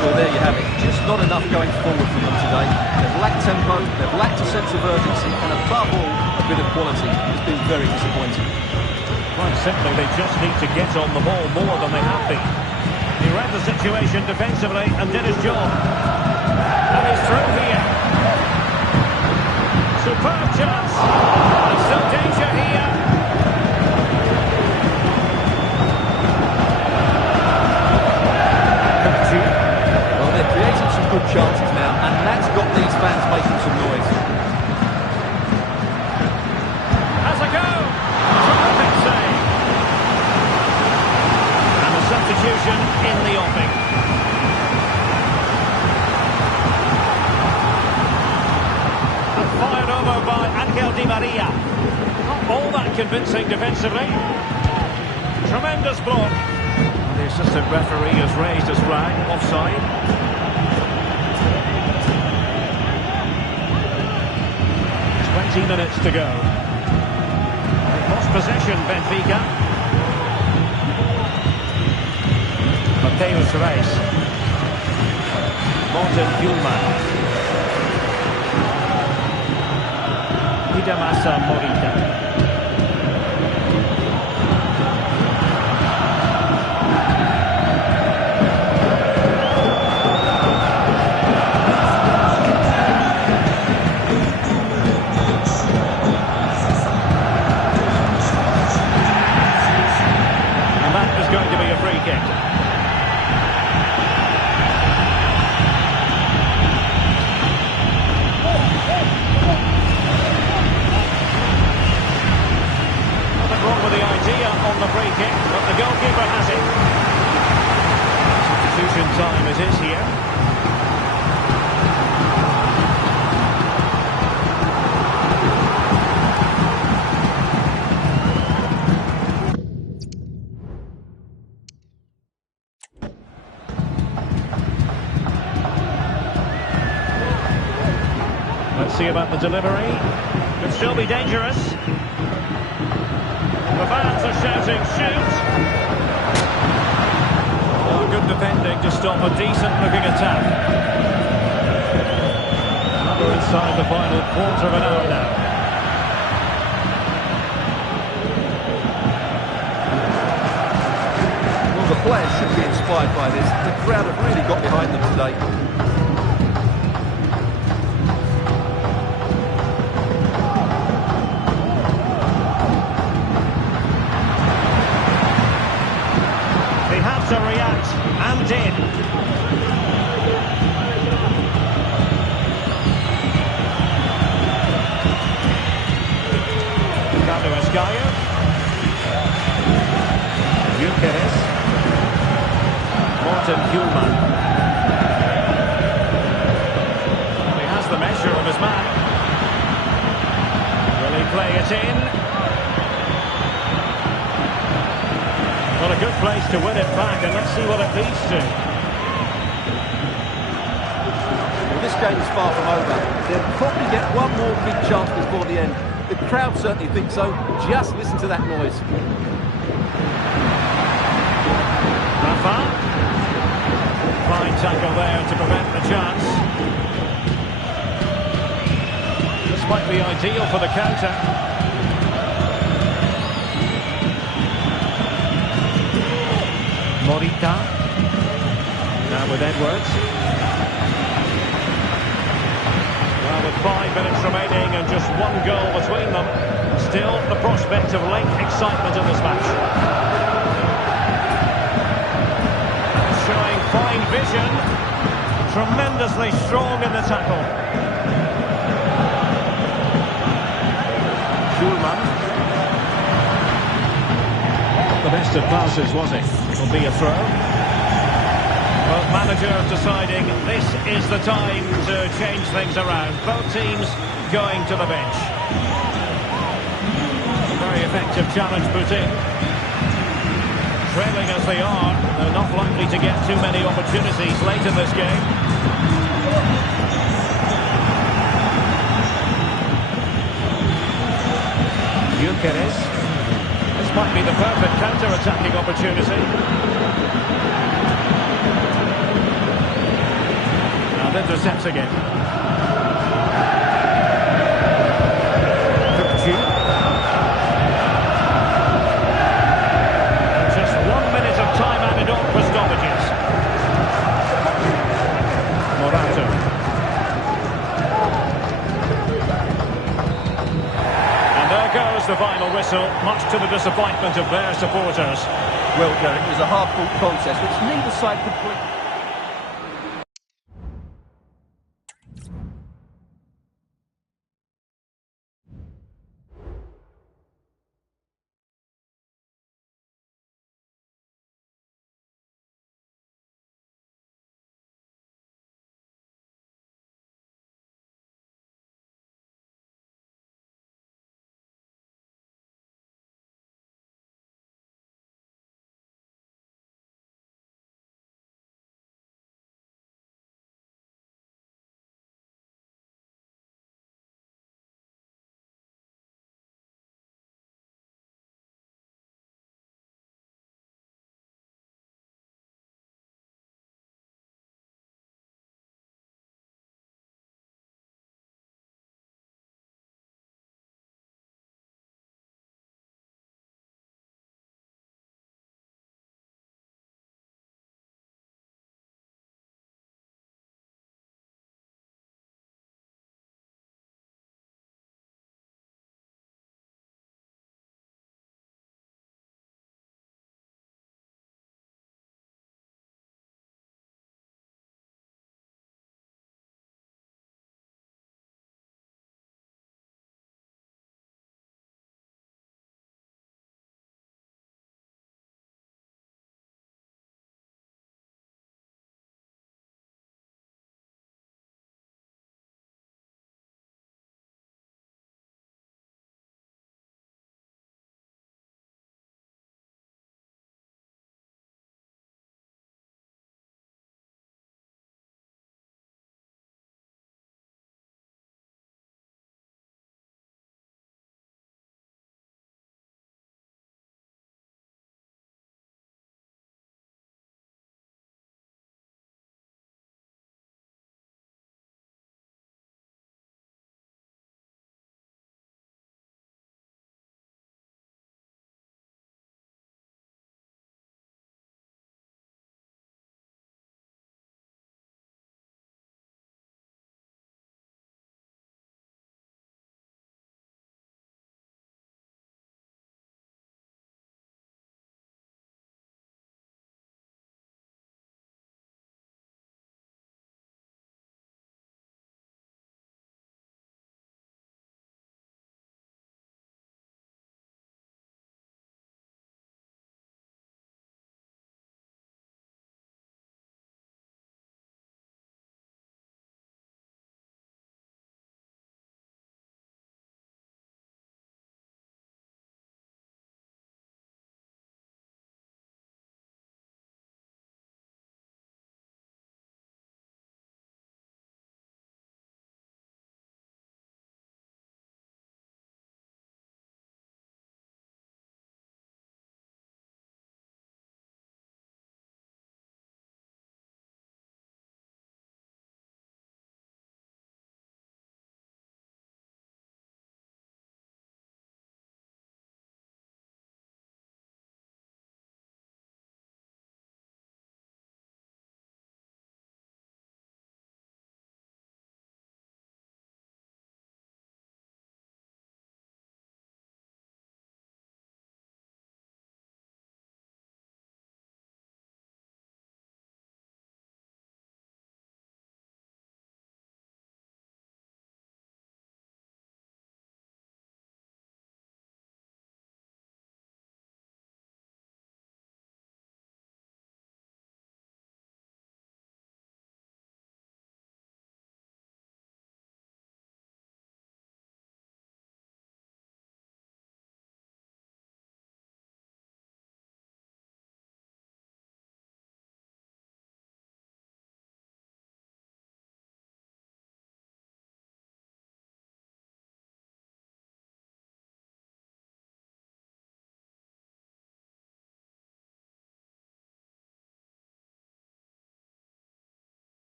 Well, there you have it. Just not enough going forward from them today. They've lacked tempo, they've lacked a sense of urgency, and above all, a bit of quality. It's been very disappointing. Quite simply, they just need to get on the ball more than they have been. He read the situation defensively and did his job. And he's through here. Superb chance. There's still danger here. Well, they're creating some good chances now, and that's got these fans making some noise. Has a go. Terrific save. And a substitution in the offing. Fired over by Angel Di Maria. Not all that convincing defensively. Tremendous block. The assistant referee has raised his flag. Offside. 20 minutes to go. They've lost possession, Benfica. Mateus Reis. Martin Gulman. Hidemasa Morita. And that is going to be a free kick. Wrong with the idea on the free kick, but the goalkeeper has it. Substitution time it is here. Let's see about the delivery. Could still be dangerous. The fans are shouting, shoot! Oh, good defending to stop a decent-looking attack. We're inside the final quarter of an hour now. Well, the players should be inspired by this. The crowd have really got behind them today. Skyer. Gyökeres. Morten Hjulman. He has the measure of his man. Will he play it in? Well, a good place to win it back, and let's see what it leads to. Well, this game is far from over. They'll probably get one more big chance before the end. The crowd certainly think so. Just listen to that noise. Rafa. Fine tackle there to prevent the chance. This might be ideal for the counter. Morita. Now with Edwards. Well, with 5 minutes remaining and just one goal between them, still the prospect of late excitement in this match. Showing fine vision, tremendously strong in the tackle. Hjulman. Not the best of passes, was it? It'll be a throw. Well, manager deciding this is the time to change things around. Both teams going to the bench. A very effective challenge put in. Trailing as they are, they're not likely to get too many opportunities late in this game. Gyökeres. This might be the perfect counter-attacking opportunity. Now intercepts again. Just 1 minute of time added on for stoppages. Morata. And there goes the final whistle, much to the disappointment of their supporters. Well, Derek, it was a hard-fought contest, which neither side could...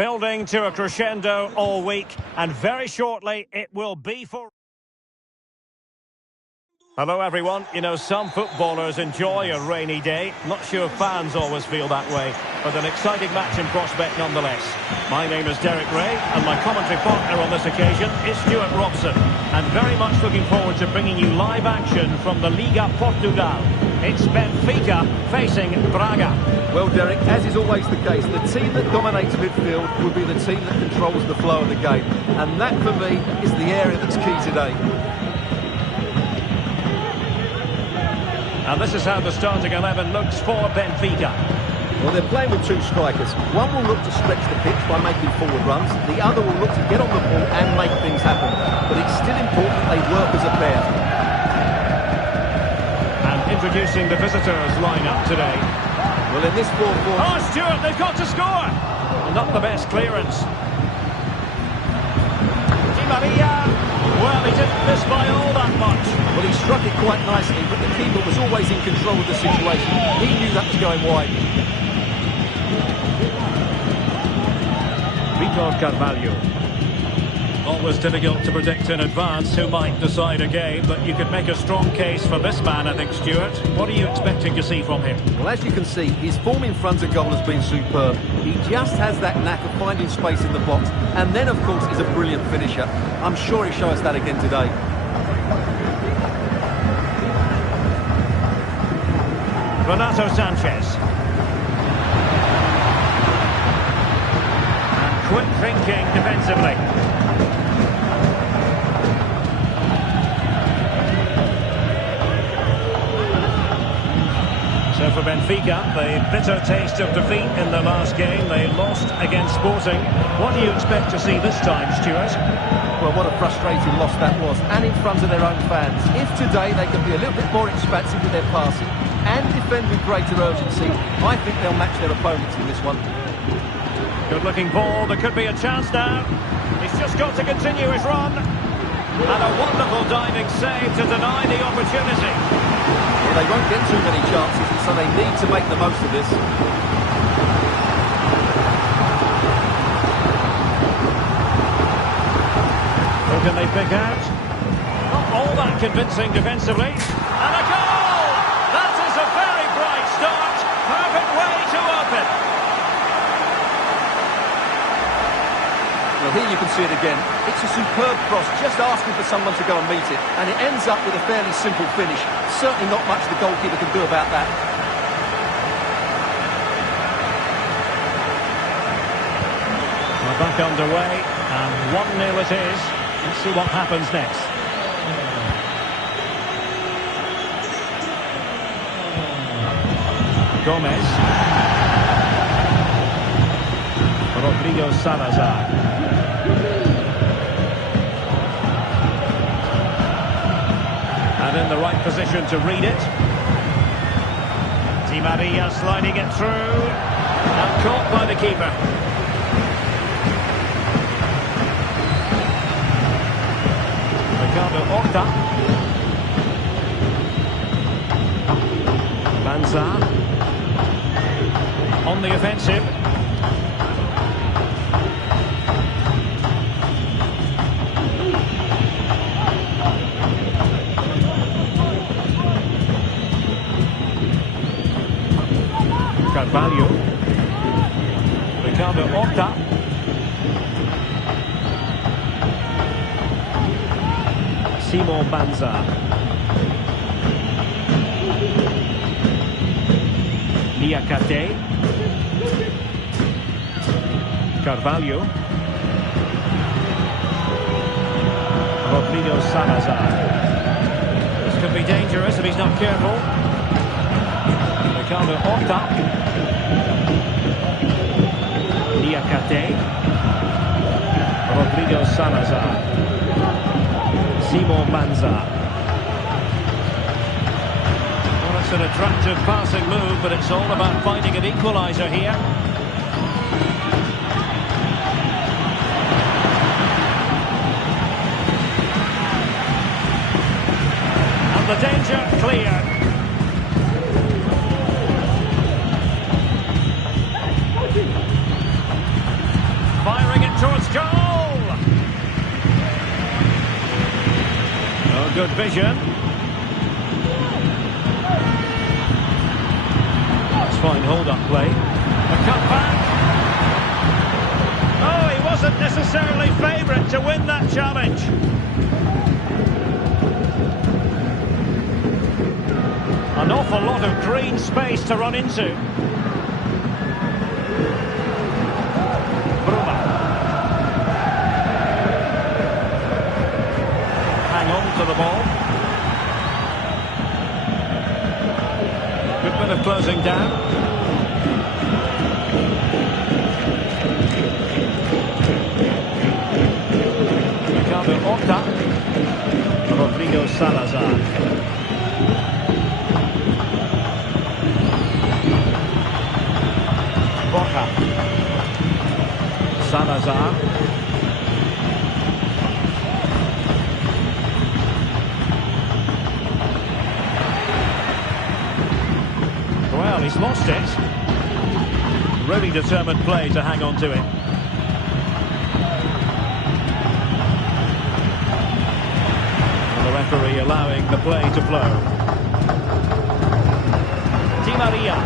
Building to a crescendo all week, and very shortly it will be for... Hello everyone. You know, some footballers enjoy a rainy day. Not sure fans always feel that way, but an exciting match in prospect nonetheless. My name is Derek Ray, and my commentary partner on this occasion is Stuart Robson. And very much looking forward to bringing you live action from the Liga Portugal. It's Benfica facing Braga. Well, Derek, as is always the case, the team that dominates midfield will be the team that controls the flow of the game. And that, for me, is the area that's key today. And this is how the starting 11 looks for Benfica. Well, they're playing with two strikers. One will look to stretch the pitch by making forward runs. The other will look to get on the ball and make things happen. But it's still important they work as a pair. And introducing the visitors lineup today. Well, in this 4-4... Oh, Stuart, they've got to score! Not the best clearance. Di Maria... Well, he didn't miss by all that much. Well, he struck it quite nicely, but the keeper was always in control of the situation. He knew that was going wide. Vitor Carvalho. Always difficult to predict in advance who might decide a game, but you could make a strong case for this man, I think, Stuart. What are you expecting to see from him? Well, as you can see, his form in front of goal has been superb. He just has that knack of finding space in the box, and then, of course, he's a brilliant finisher. I'm sure he'll show us that again today. Renato Sanchez. And quick thinking defensively. So for Benfica, the bitter taste of defeat in the last game. They lost against Sporting. What do you expect to see this time, Stuart? Well, what a frustrating loss that was, and in front of their own fans. If today they can be a little bit more expansive with their passing and defend with greater urgency, I think they'll match their opponents in this one. Good-looking ball. There could be a chance now. He's just got to continue his run. And a wonderful diving save to deny the opportunity. Well, they won't get too many chances, and so they need to make the most of this. Who can they pick out? Not all that convincing defensively. And a goal! That is a very bright start. Perfect way to open. Well, here you can see it again. It's a superb cross, just asking for someone to go and meet it. And it ends up with a fairly simple finish. Certainly not much the goalkeeper can do about that. We're back underway, and 1-0 it is. Let's see what happens next. Gomez. Rodrigo Salazar. And in the right position to read it. Di Maria sliding it through. And caught by the keeper. Ricardo Horta. Banza. On the offensive. Carvalho. Ricardo Horta. Simon Banza. Niakate. Carvalho. Rodrigo Salazar. This could be dangerous if he's not careful. Ricardo Horta. Niakate. Rodrigo Salazar. Simon Banza. Well, it's an attractive passing move, but it's all about finding an equaliser here. And the danger clear. good vision. That's fine hold-up play. A cutback. Oh, he wasn't necessarily favourite to win that challenge. An awful lot of green space to run into. Bruma. Hang on to the ball. Good bit of closing down. Ricardo Horta. Rodrigo Salazar. Boca. Salazar. Well, he's lost it. Really determined play to hang on to it. And the referee allowing the play to flow. Di Maria.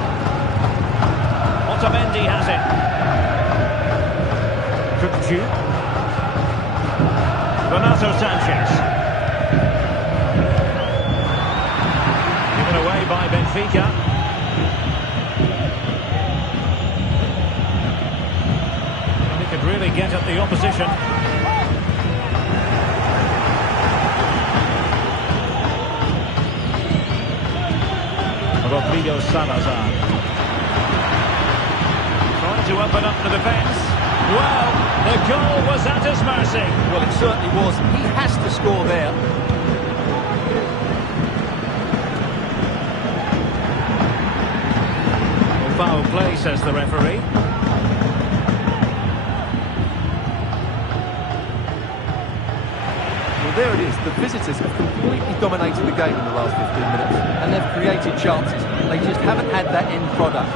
Otamendi has it. Kukulkan. Renato Sanchez. Given away by Benfica. And he could really get at the opposition. Rodrigo Salazar. To open up the defence. Well, the goal was at his mercy. Well, it certainly was. He has to score there. Well, foul play, says the referee. Well, there it is. The visitors have completely dominated the game in the last 15 minutes, and they've created chances. They just haven't had that end product.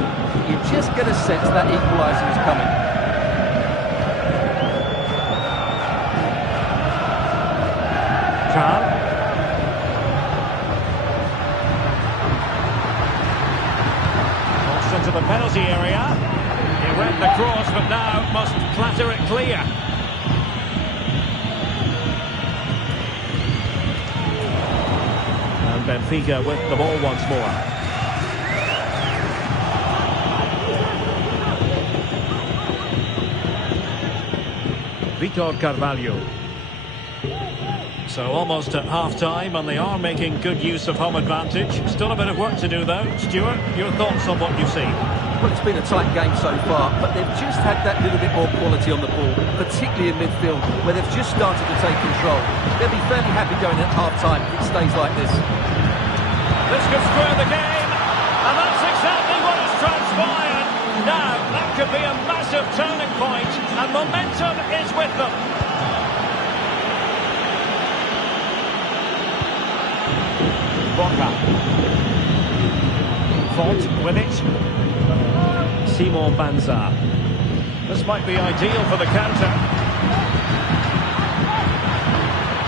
You just get a sense that equaliser is coming. Khan. Crossed into the penalty area. He went the cross, but now must clatter it clear. And Benfica with the ball once more. Vitor Carvalho. So almost at half-time, and they are making good use of home advantage. Still a bit of work to do, though. Stuart, your thoughts on what you've seen? Well, it's been a tight game so far, but they've just had that little bit more quality on the ball, particularly in midfield, where they've just started to take control. They'll be fairly happy going at half-time if it stays like this. This could square the game, and that's exactly what has transpired. Now, that could be a massive turning point, and momentum is with them. Boca. Font with it. Simon Banza. This might be ideal for the counter.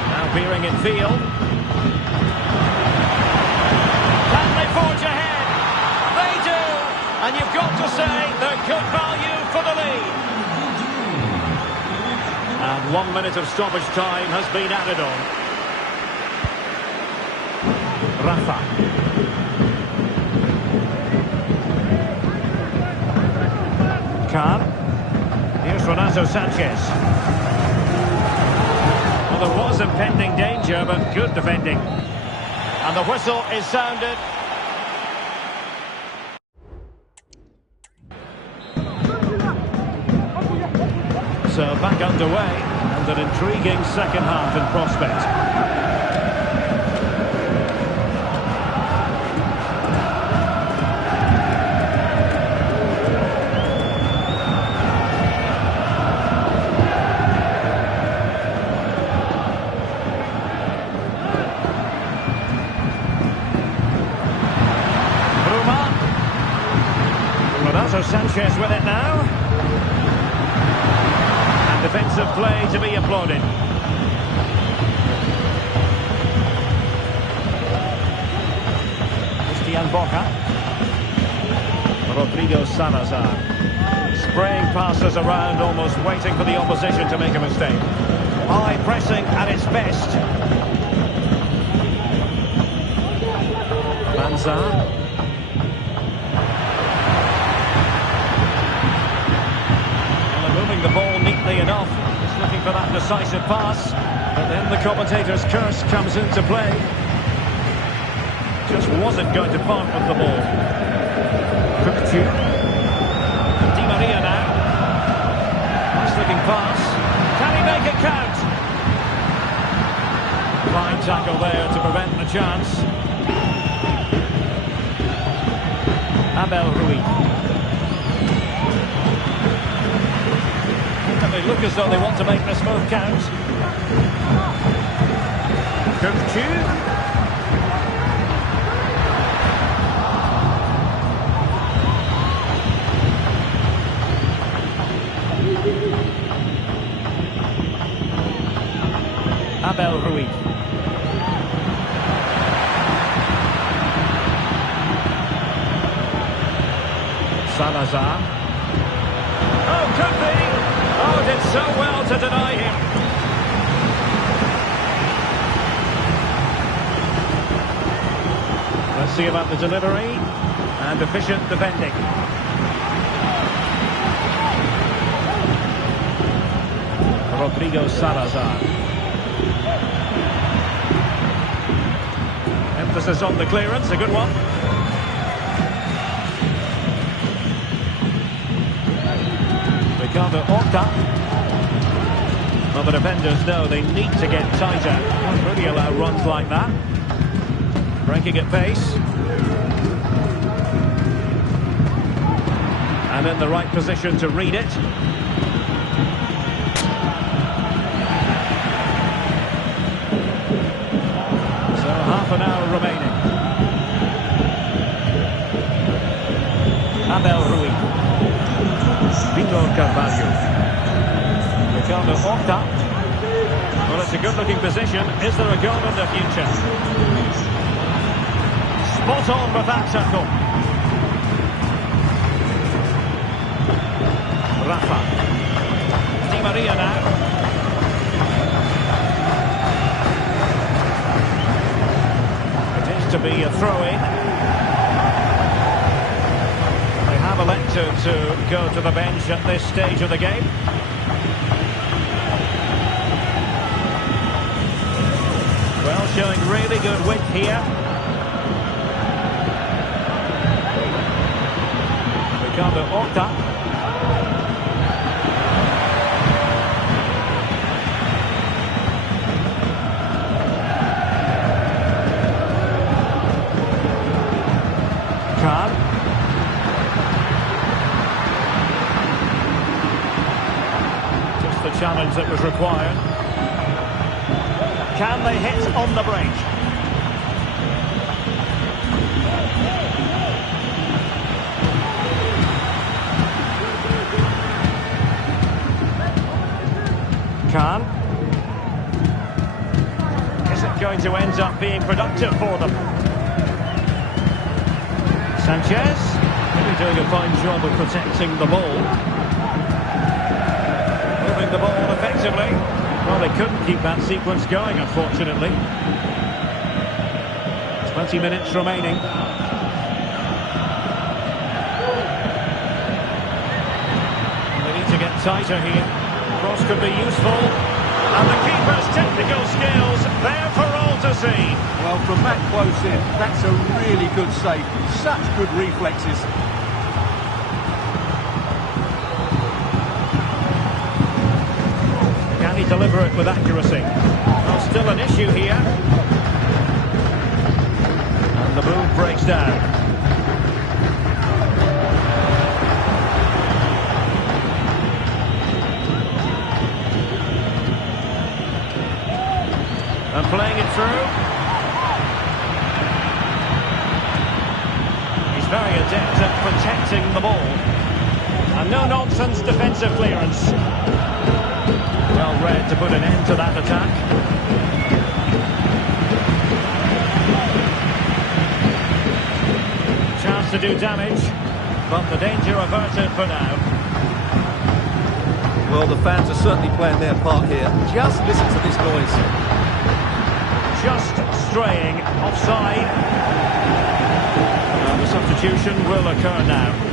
Now peering in field. Can they forge ahead? They do! And you've got to say they're good value for the lead. And 1 minute of stoppage time has been added on. Rafa. Khan. Here's Renato Sanchez. Well, there was impending danger, but good defending. And the whistle is sounded. So back underway, and an intriguing second half in prospect. Renato Sanchez with it now. And defensive play to be applauded. Christian Boca. Rodrigo Salazar. Spraying passes around, almost waiting for the opposition to make a mistake. High pressing at its best. Manzar. The ball neatly enough, just looking for that decisive pass, but then the commentator's curse comes into play. Just wasn't going to part with the ball. Kukulkan. Di Maria now. Nice looking pass. Can he make it count? Fine tackle there to prevent the chance. Abel Ruiz. They look as though they want to make this move count. Kukulkan. Abel Ruiz. Salazar. Oh, could be. Oh, did so well to deny him. Let's see about the delivery and efficient defending. Rodrigo Salazar. Emphasis on the clearance, a good one. Ricardo Horta. Well, the defenders know they need to get tighter. Don't really allow runs like that. Breaking at pace. And in the right position to read it. So half an hour remaining. Abel Ruiz. Vitor Carvalho. Ricardo Horta. Well, it's a good-looking position. Is there a goal in the future? Spot on with that tackle. Rafa. Di Maria now. It is to be a throw-in. Elected to go to the bench at this stage of the game. Well, showing really good width here. Ricardo Horta. Challenge that was required. Can they hit on the break? Khan. Is it going to end up being productive for them? Sanchez. Really doing a fine job of protecting the ball. The ball effectively. Well, they couldn't keep that sequence going, unfortunately. 20 minutes remaining. They need to get tighter here. Cross could be useful. And the keeper's technical skills there for all to see. Well, from that close in, that's a really good save. Such good reflexes. Deliver it with accuracy. Well, still an issue here. And the move breaks down. And playing it through. He's very adept at protecting the ball. And no-nonsense defensive clearance. Well read to put an end to that attack. chance to do damage, but the danger averted for now. Well, the fans are certainly playing their part here. Just listen to this noise. Just straying offside. And the substitution will occur now.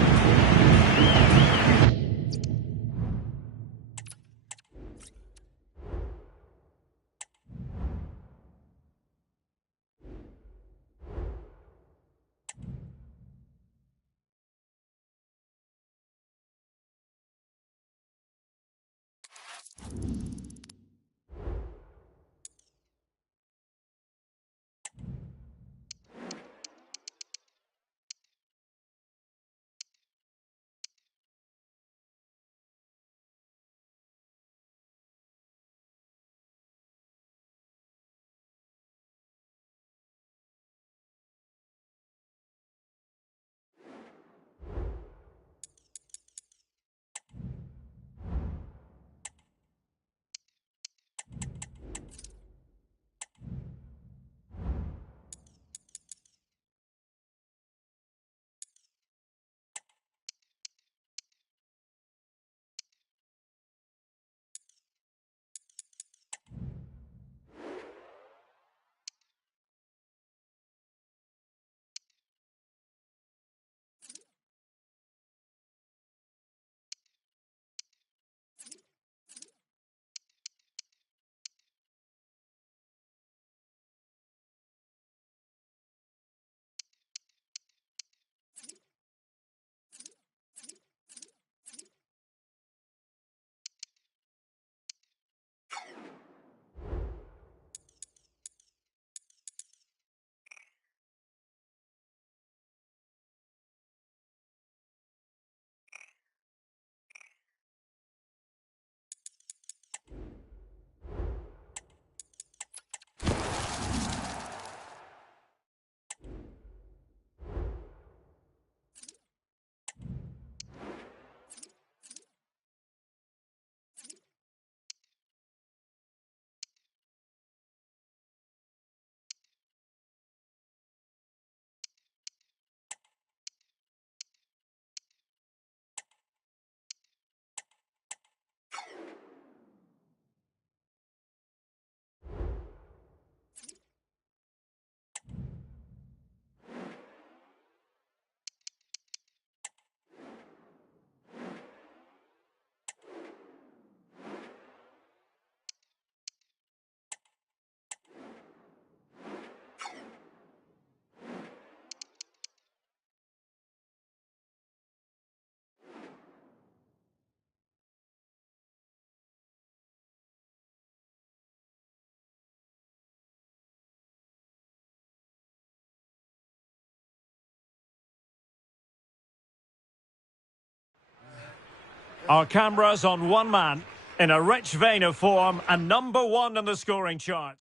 Our cameras on one man, in a rich vein of form and #1 in the scoring chart.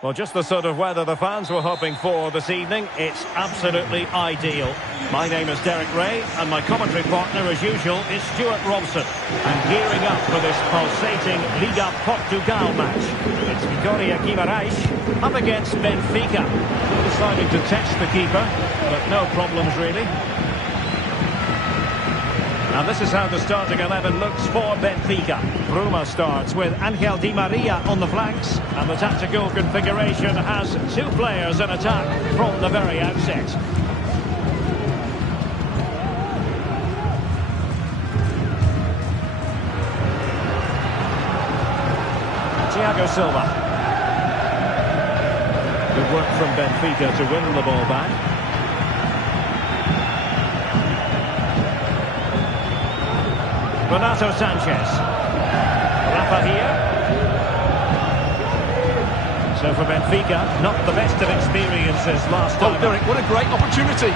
Well, just the sort of weather the fans were hoping for this evening. It's absolutely ideal. My name is Derek Ray, and my commentary partner, as usual, is Stuart Robson. And gearing up for this pulsating Liga Portugal match, it's Vitória Guimarães up against Benfica. Deciding to test the keeper, but no problems really. And this is how the starting 11 looks for Benfica. Roma starts with Ángel Di Maria on the flanks, and the tactical configuration has 2 players in attack from the very outset. Thiago Silva. Good work from Benfica to win the ball back. Renato Sanchez. Rafa here. So for Benfica, not the best of experiences last time. Oh, Derek, what a great opportunity.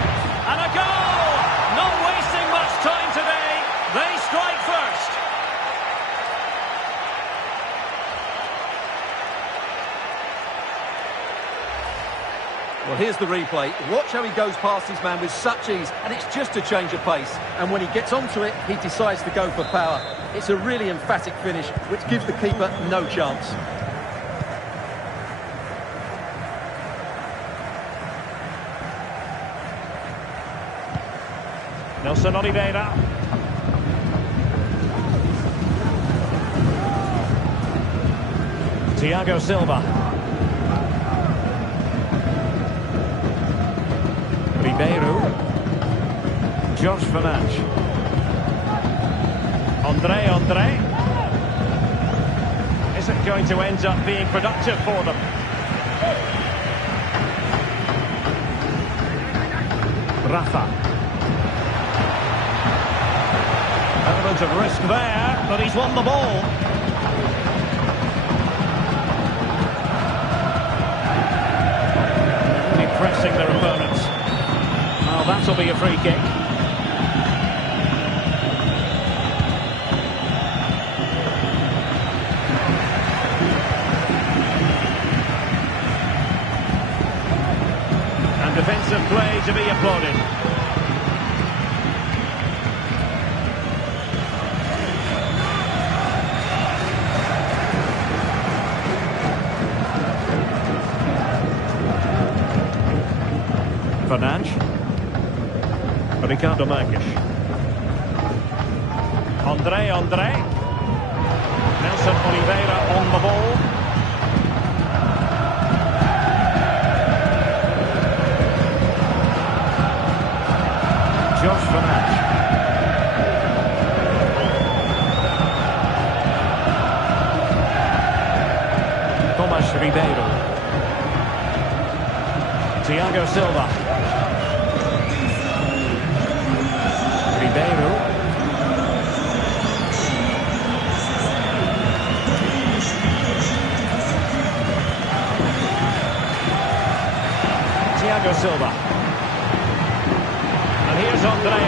And a goal! Not wasting much time today. They strike first. Well, here's the replay. Watch how he goes past his man with such ease, and it's just a change of pace. And when he gets onto it, he decides to go for power. It's a really emphatic finish, which gives the keeper no chance. Nelson Oliveira. Thiago Silva. Ribeiro. George Fernandes. Andre. Is it going to end up being productive for them? Rafa. Element of risk there, but he's won the ball. Really pressing their opponents. Well, that'll be a free kick. Defensive play to be applauded. Fernandes. Ricardo Marques. Andre. Nelson Oliveira on the ball. George Fernandes. Thomas Ribeiro. Thiago Silva. Ribeiro. Thiago Silva. Here's Andre.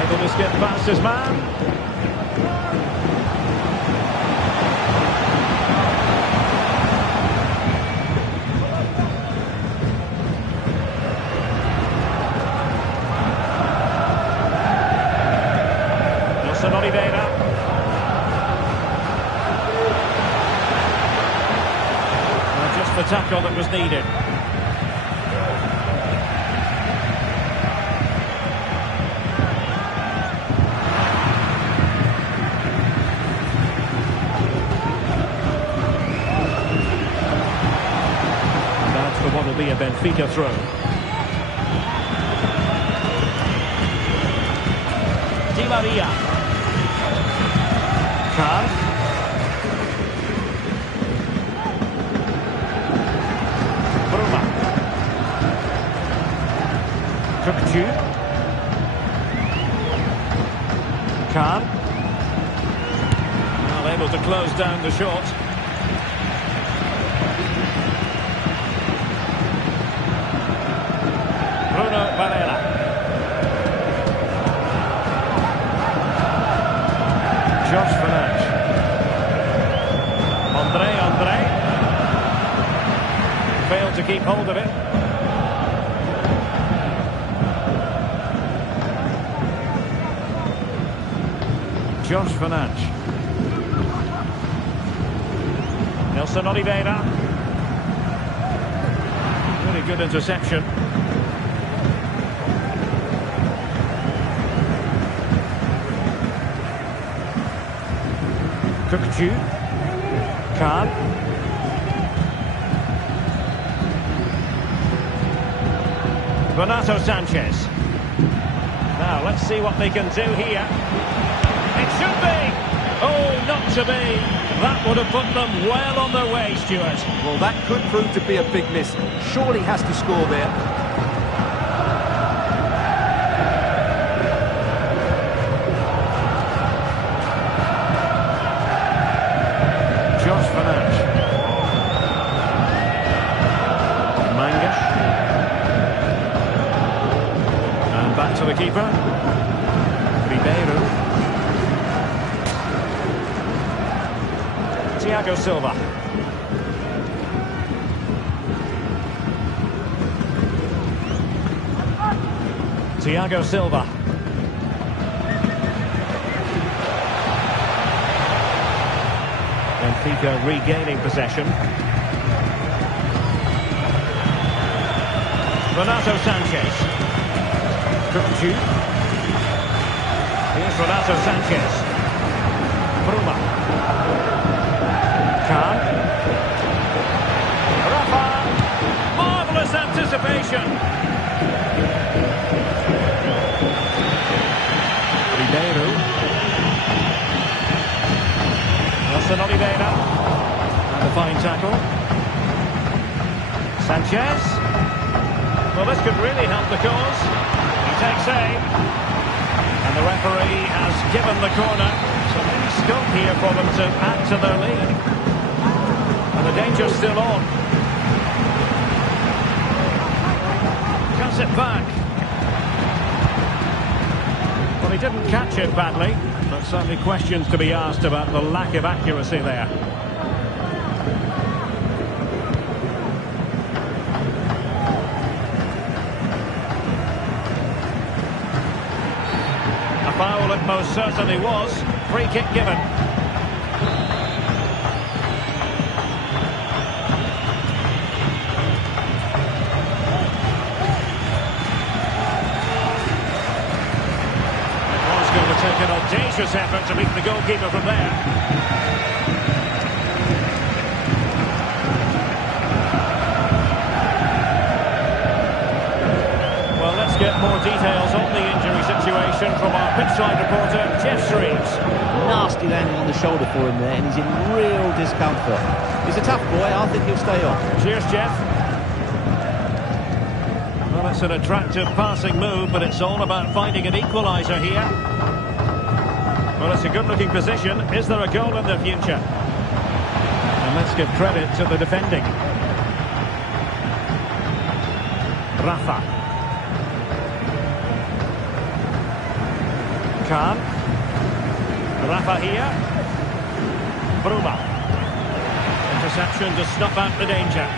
Able to skip past his man. Nelson Oliveira. Well, just the tackle that was needed. What will be a Benfica throw. Di Maria. Kahn. Bruma. Kukulkan. Kahn. Well, able to close down the shot. Varela. George Fernandes. Andre. Failed to keep hold of it. George Fernandes. Nelson Oliveira. Really good interception. Kukulkan. Kahn. Renato Sanchez. Now, let's see what they can do here. It should be! Oh, not to be. That would have put them well on their way, Stuart. Well, that could prove to be a big miss. Surely has to score there. George Fernandes. Mangas. And back to the keeper. Ribeiro. Thiago Silva. Thiago Silva. Benfica regaining possession. Renato Sanchez. Kukulkan. Here's Renato Sanchez. Bruma. Khan. Rafa. Marvellous anticipation. Ribeiro. Nelson Oliveira. And a fine tackle. Sanchez. Well, this could really help the cause. He takes aim. And the referee has given the corner. So maybe scope here for them to add to their lead. And the danger's still on. Cuts it back. Well, he didn't catch it badly, but certainly questions to be asked about the lack of accuracy there. A foul it most certainly was. Free kick given. Going to take an audacious effort to beat the goalkeeper from there. Well, let's get more details on the injury situation from our pitchside reporter, Jeff Shreves. Nasty landing on the shoulder for him there, and he's in real discomfort. He's a tough boy, I think he'll stay on. Cheers, Jeff. Well, it's an attractive passing move, but it's all about finding an equaliser here. Well, it's a good-looking position. Is there a goal in the future? And let's give credit to the defending. Rafa. Khan. Rafa here. Bruma. Interception to snuff out the danger.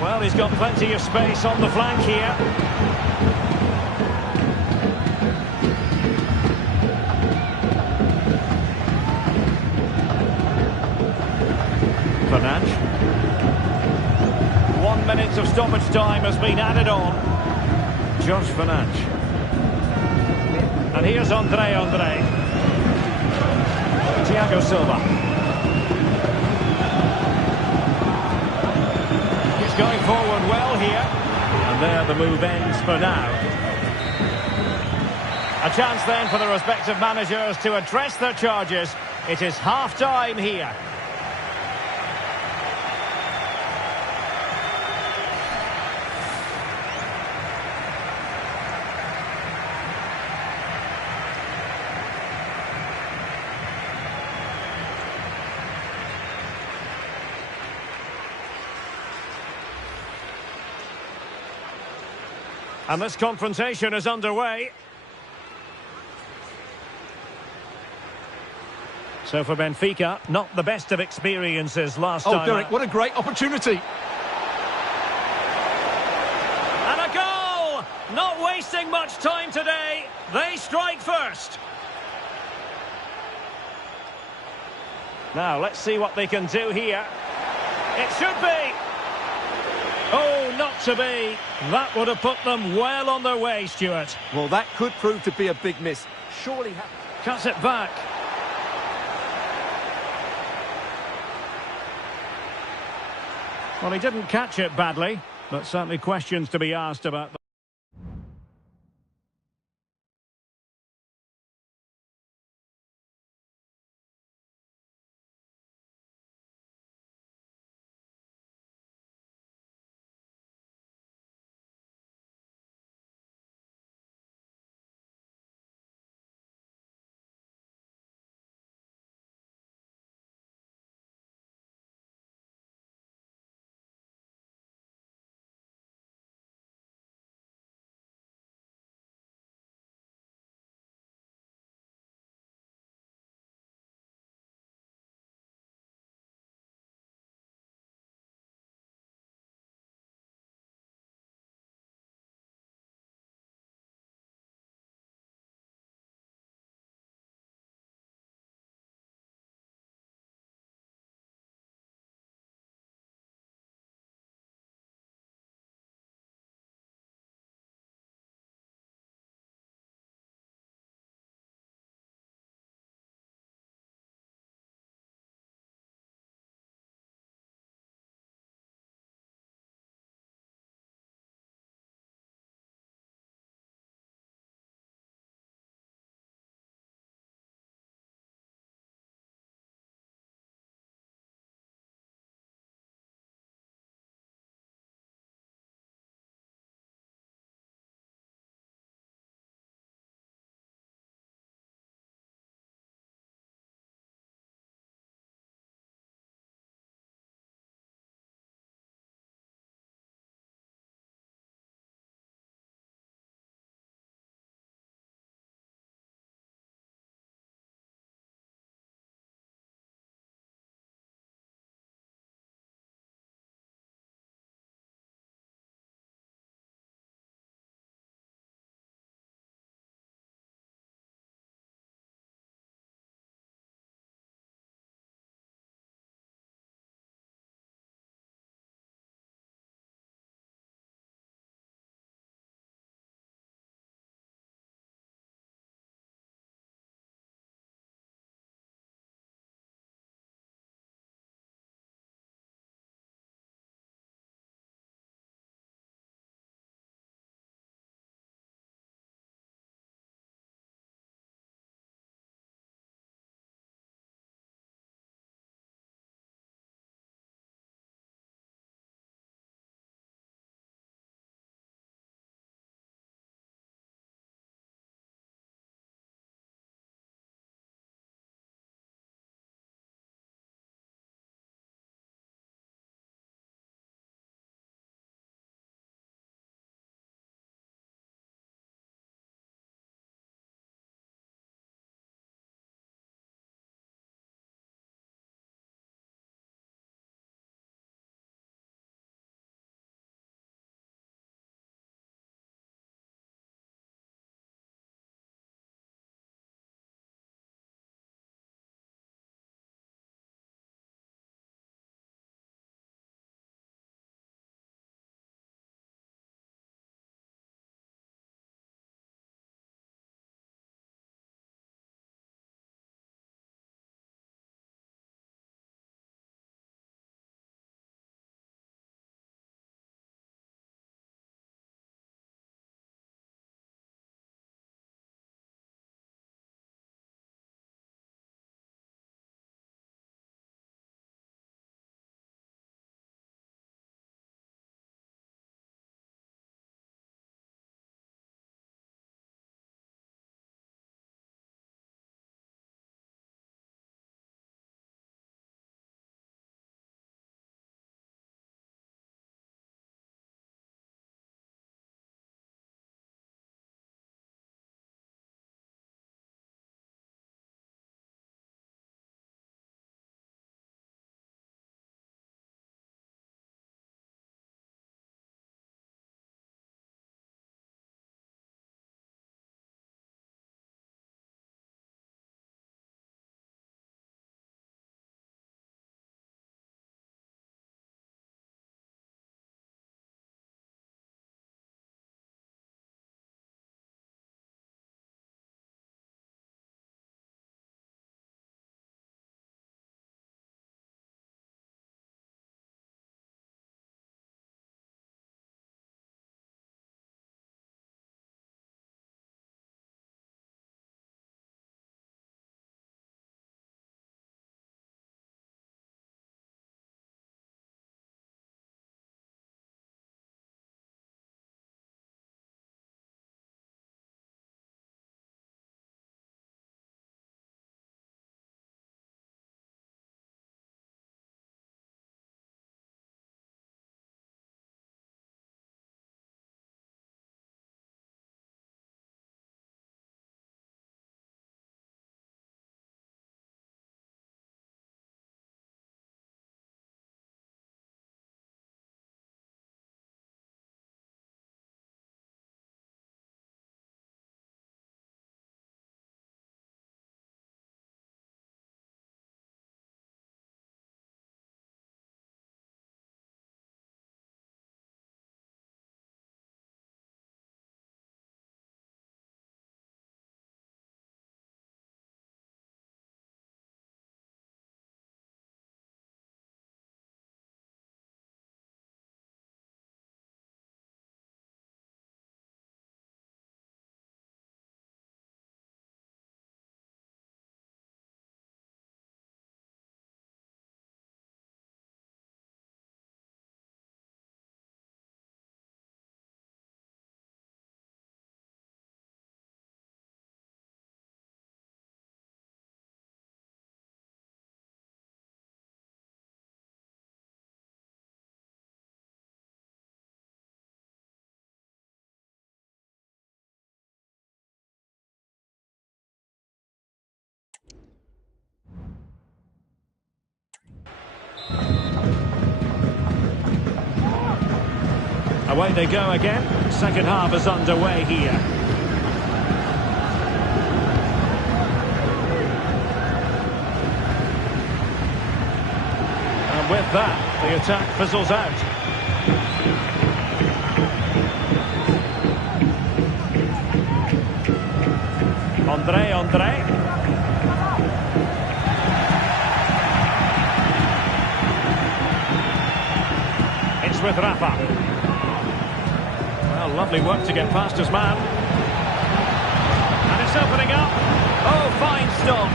Well, he's got plenty of space on the flank here. Fernandes. 1 minute of stoppage time has been added on. George Fernandes. And here's Andre. Thiago Silva. He's going forward well here. And there the move ends for now. A chance then for the respective managers to address their charges. It is half-time here. And this confrontation is underway. So for Benfica, not the best of experiences last time. Oh, Derek, what a great opportunity. And a goal! Not wasting much time today. They strike first. Now, let's see what they can do here. It should be. Oh, not to be. That would have put them well on their way, Stuart. Well, that could prove to be a big miss. Surely... Cuts it back. Well, he didn't catch it badly, but certainly questions to be asked about the Away they go again. Second half is underway here. And with that, the attack fizzles out. Andre. It's with Rafa. Well, lovely work to get past his man. And it's opening up. Oh, fine stop.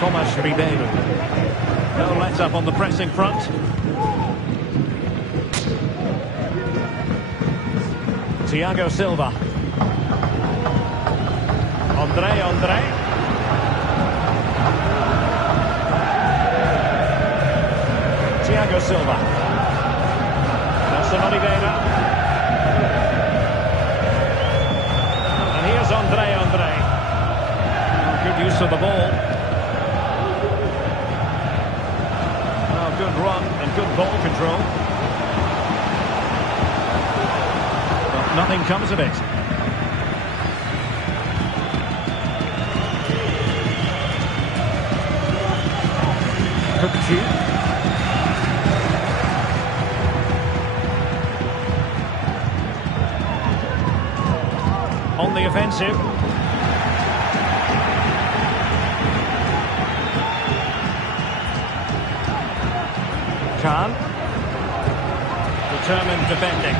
Thomas Ribeiro. No let up on the pressing front. Thiago Silva. Andre. Thiago Silva. Nelson Oliveira. And here's Andre. Good use of the ball. Oh, good run and good ball control. But nothing comes of it. Kukulkan. On the offensive. Khan. Determined defending.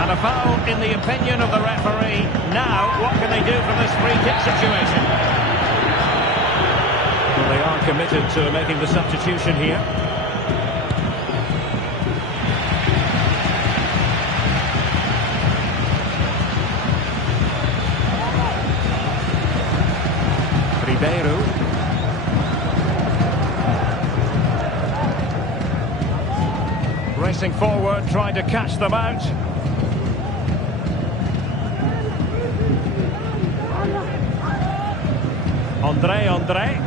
And a foul in the opinion of the referee. Now, what can they do from this free kick situation? Well, they are committed to making the substitution here. Ribeiro. Racing forward, trying to catch them out. Andre.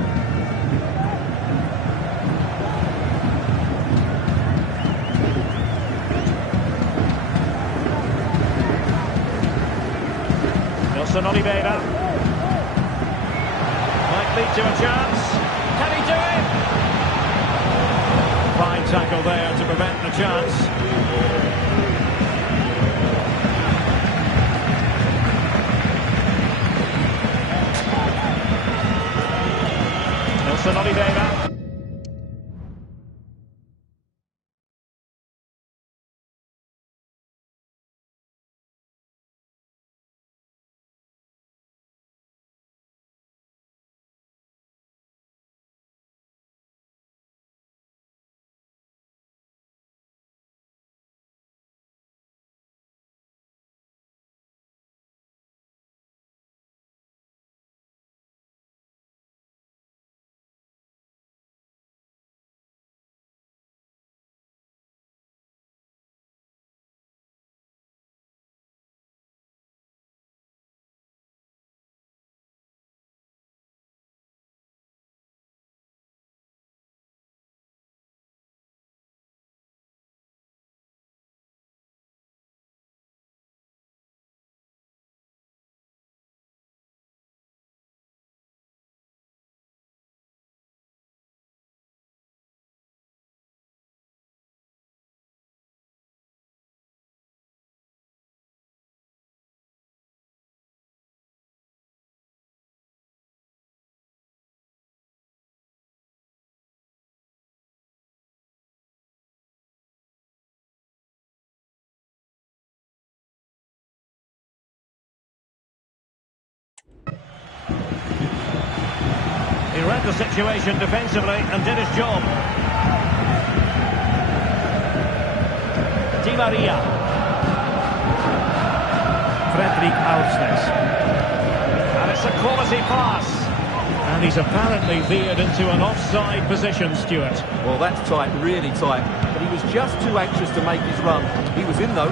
Nelson Oliveira. Might lead to a chance. Can he do it? Fine tackle there to prevent the chance. Nelson Oliveira. He read the situation defensively and did his job. Di Maria. Fredrik Aursnes. And it's a quality pass. And he's apparently veered into an offside position, Stuart. Well, that's tight, really tight. But he was just too anxious to make his run. He was in, though.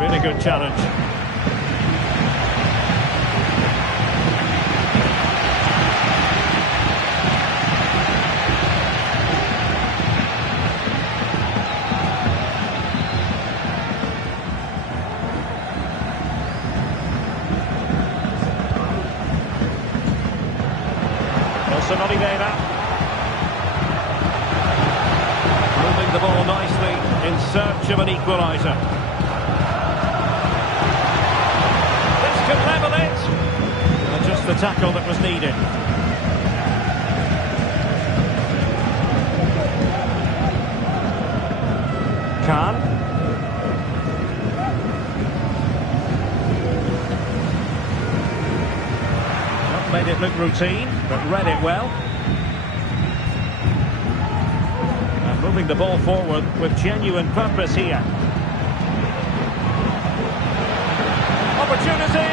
Really good challenge. Oliveira. Moving the ball nicely in search of an equaliser. This can level it. And just the tackle that was needed. Khan. Made it look routine, but read it well. And moving the ball forward with genuine purpose here. Opportunity!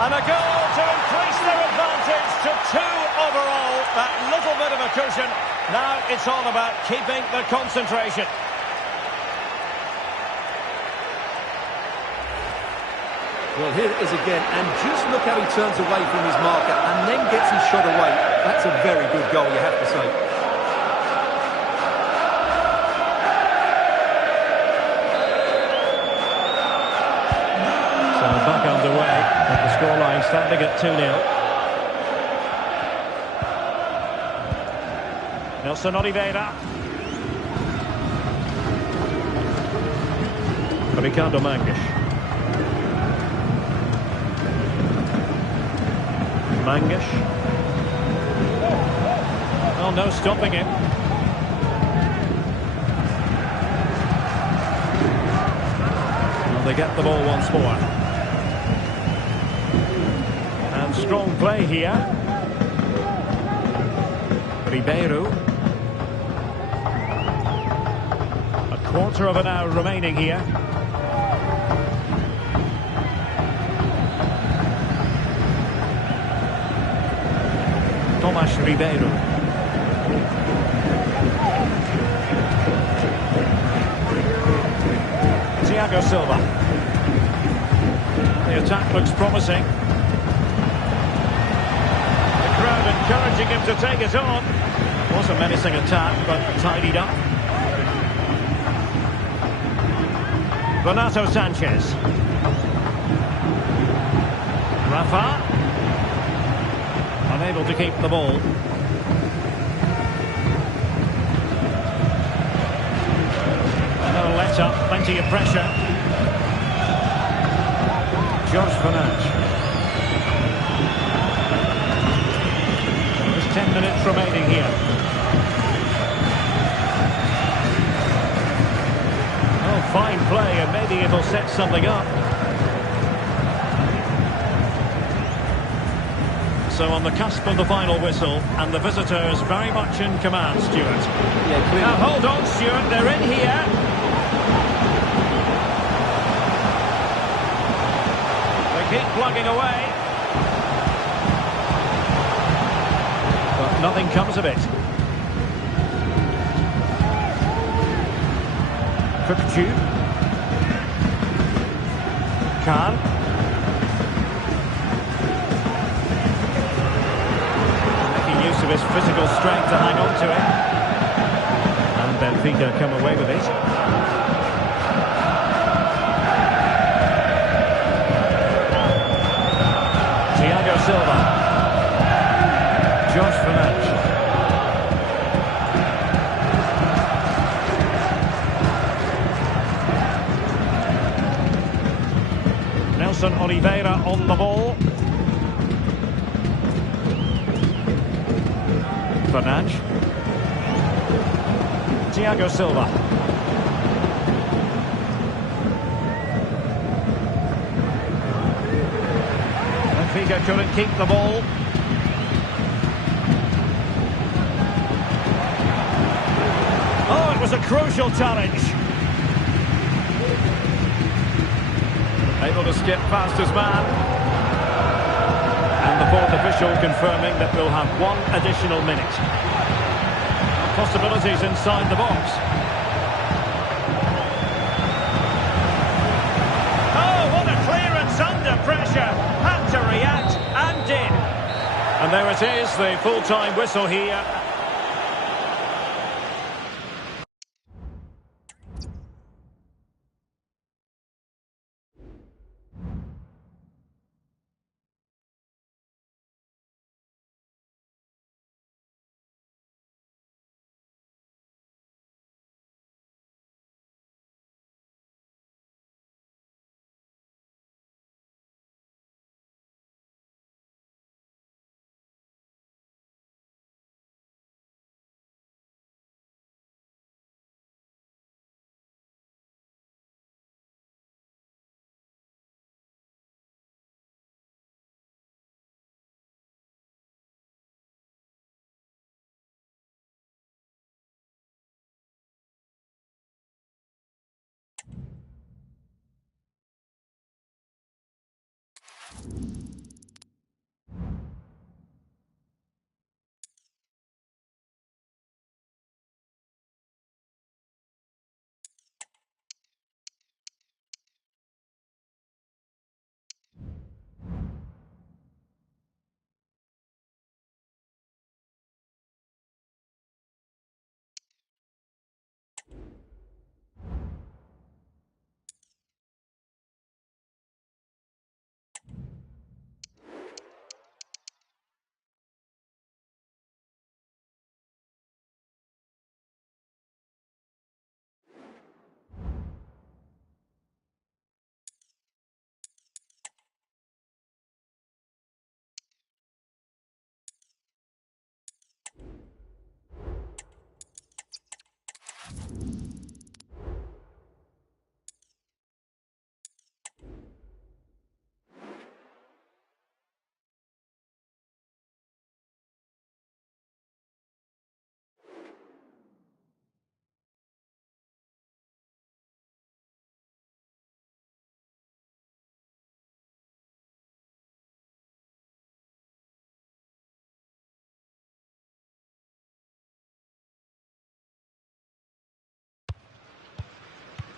And a goal to increase their advantage to 2 overall. That little bit of a cushion. Now it's all about keeping the concentration. Well, here it is again, and just look how he turns away from his marker and then gets his shot away. That's a very good goal, you have to say. So back underway, with the scoreline standing at 2-0. Nelson Oliveira. Ricardo Mangish. Mangish. Oh, no stopping him. Well, they get the ball once more. And strong play here. Ribeiro. A quarter of an hour remaining here. Tomas Ribeiro. Thiago Silva. The attack looks promising. The crowd encouraging him to take it on. Was a menacing attack, but tidied up. Renato Sanchez. Rafa. Unable to keep the ball. Another let up, plenty of pressure. George Fernandes. There's 10 minutes remaining here. Oh, fine play, and maybe it'll set something up. So on the cusp of the final whistle, and the visitors very much in command, Stuart. Yeah, clearly. Now hold on, Stuart, they're in here. They keep plugging away. But nothing comes of it. Kukulkan. Khan. Use of his physical strength to hang on to it. And Benfica come away with it. Thiago Silva. George Fernandes. Nelson Oliveira on the ball. Fernandes. Thiago Silva. Benfica couldn't keep the ball. initial challenge. Able to skip past his man. And the fourth official confirming that we'll have one additional minute. Possibilities inside the box. Oh, what a clearance under pressure. Had to react and did. And there it is, the full-time whistle here.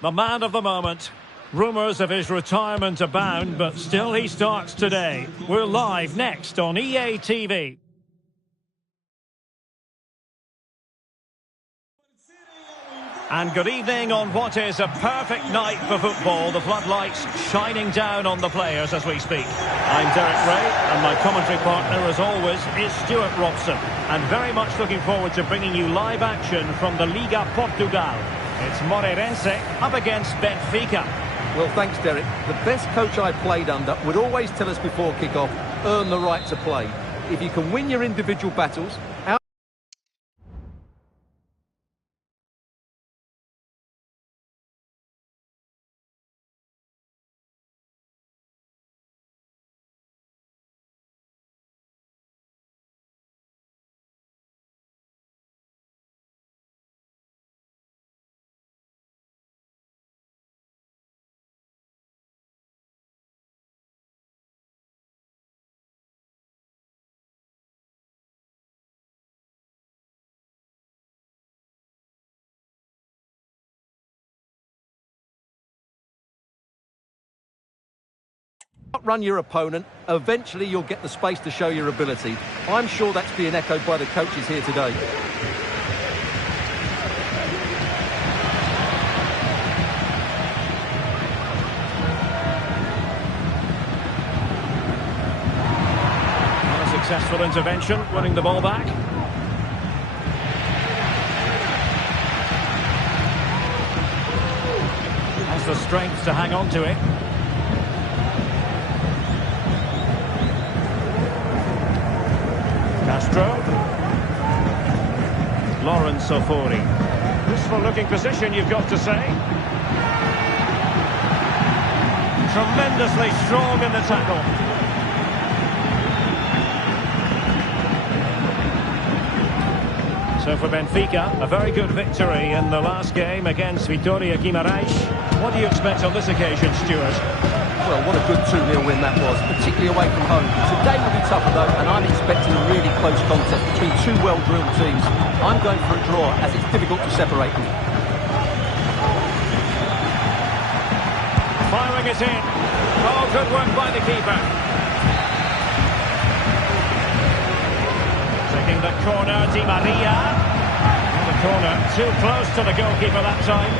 The man of the moment. Rumours of his retirement abound, but still he starts today. We're live next on EA TV. And good evening on what is a perfect night for football. The floodlights shining down on the players as we speak. I'm Derek Ray, and my commentary partner, as always, is Stuart Robson. And very much looking forward to bringing you live action from the Liga Portugal. It's Moreirense up against Benfica. Well, thanks, Derek. The best coach I played under would always tell us before kick-off, earn the right to play. If you can win your individual battles... Run your opponent, eventually you'll get the space to show your ability. I'm sure that's being echoed by the coaches here today. A successful intervention, winning the ball back. Has the strength to hang on to it. Lawrence Sofori. Useful looking position, you've got to say. Tremendously strong in the tackle. So for Benfica, a very good victory in the last game against Vitória Guimarães. What do you expect on this occasion, Stuart? Well, what a good 2-0 win that was, particularly away from home. Today will be tougher though, and I'm expecting a really close contest between two well-drilled teams. I'm going for a draw, as it's difficult to separate them. Firing it in. Oh, good work by the keeper. Taking the corner, Di Maria. And the corner too close to the goalkeeper that time.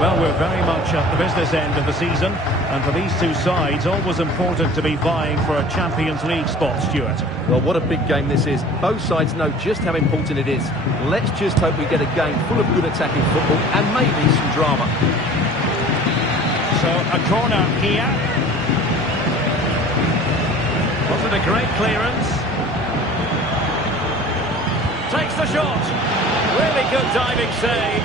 Well, we're very much at the business end of the season, and for these two sides, always important to be vying for a Champions League spot, Stuart. Well, what a big game this is. Both sides know just how important it is. Let's just hope we get a game full of good attacking football and maybe some drama. So, a corner here. Wasn't a great clearance. Takes the shot. Really good diving save.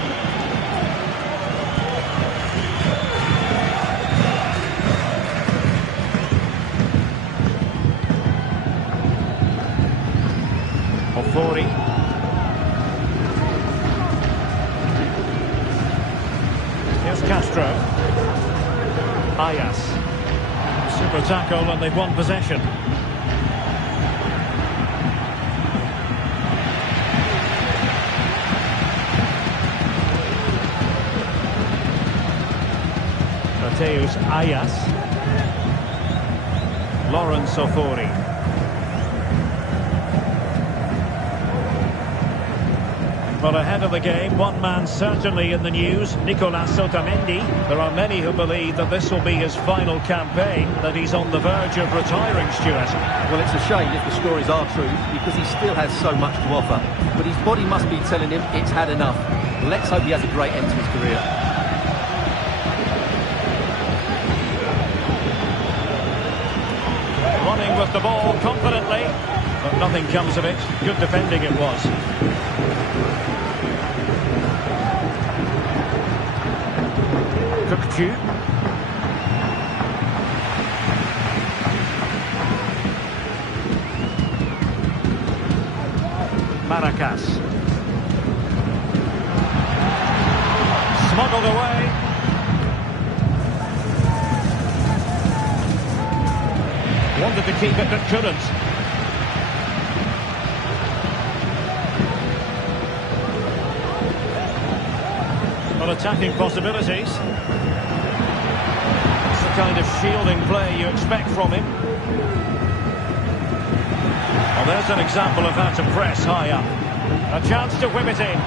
Ofori. Here's Castro. Ayas. Super tackle and they've won possession. Mateus Ayas. Lawrence Ofori. But ahead of the game, one man certainly in the news, Nicolas Otamendi. There are many who believe that this will be his final campaign, that he's on the verge of retiring, Stuart. Well, it's a shame if the stories are true, because he still has so much to offer. But his body must be telling him it's had enough. Let's hope he has a great end to his career. Running with the ball confidently, but nothing comes of it. Good defending it was. Kukulkan. Maracas. Smuggled away. Wanted to keep it but couldn't. Well, attacking possibilities. It's the kind of shielding play you expect from him. Well, there's an example of how to press high up. A chance to whip it in.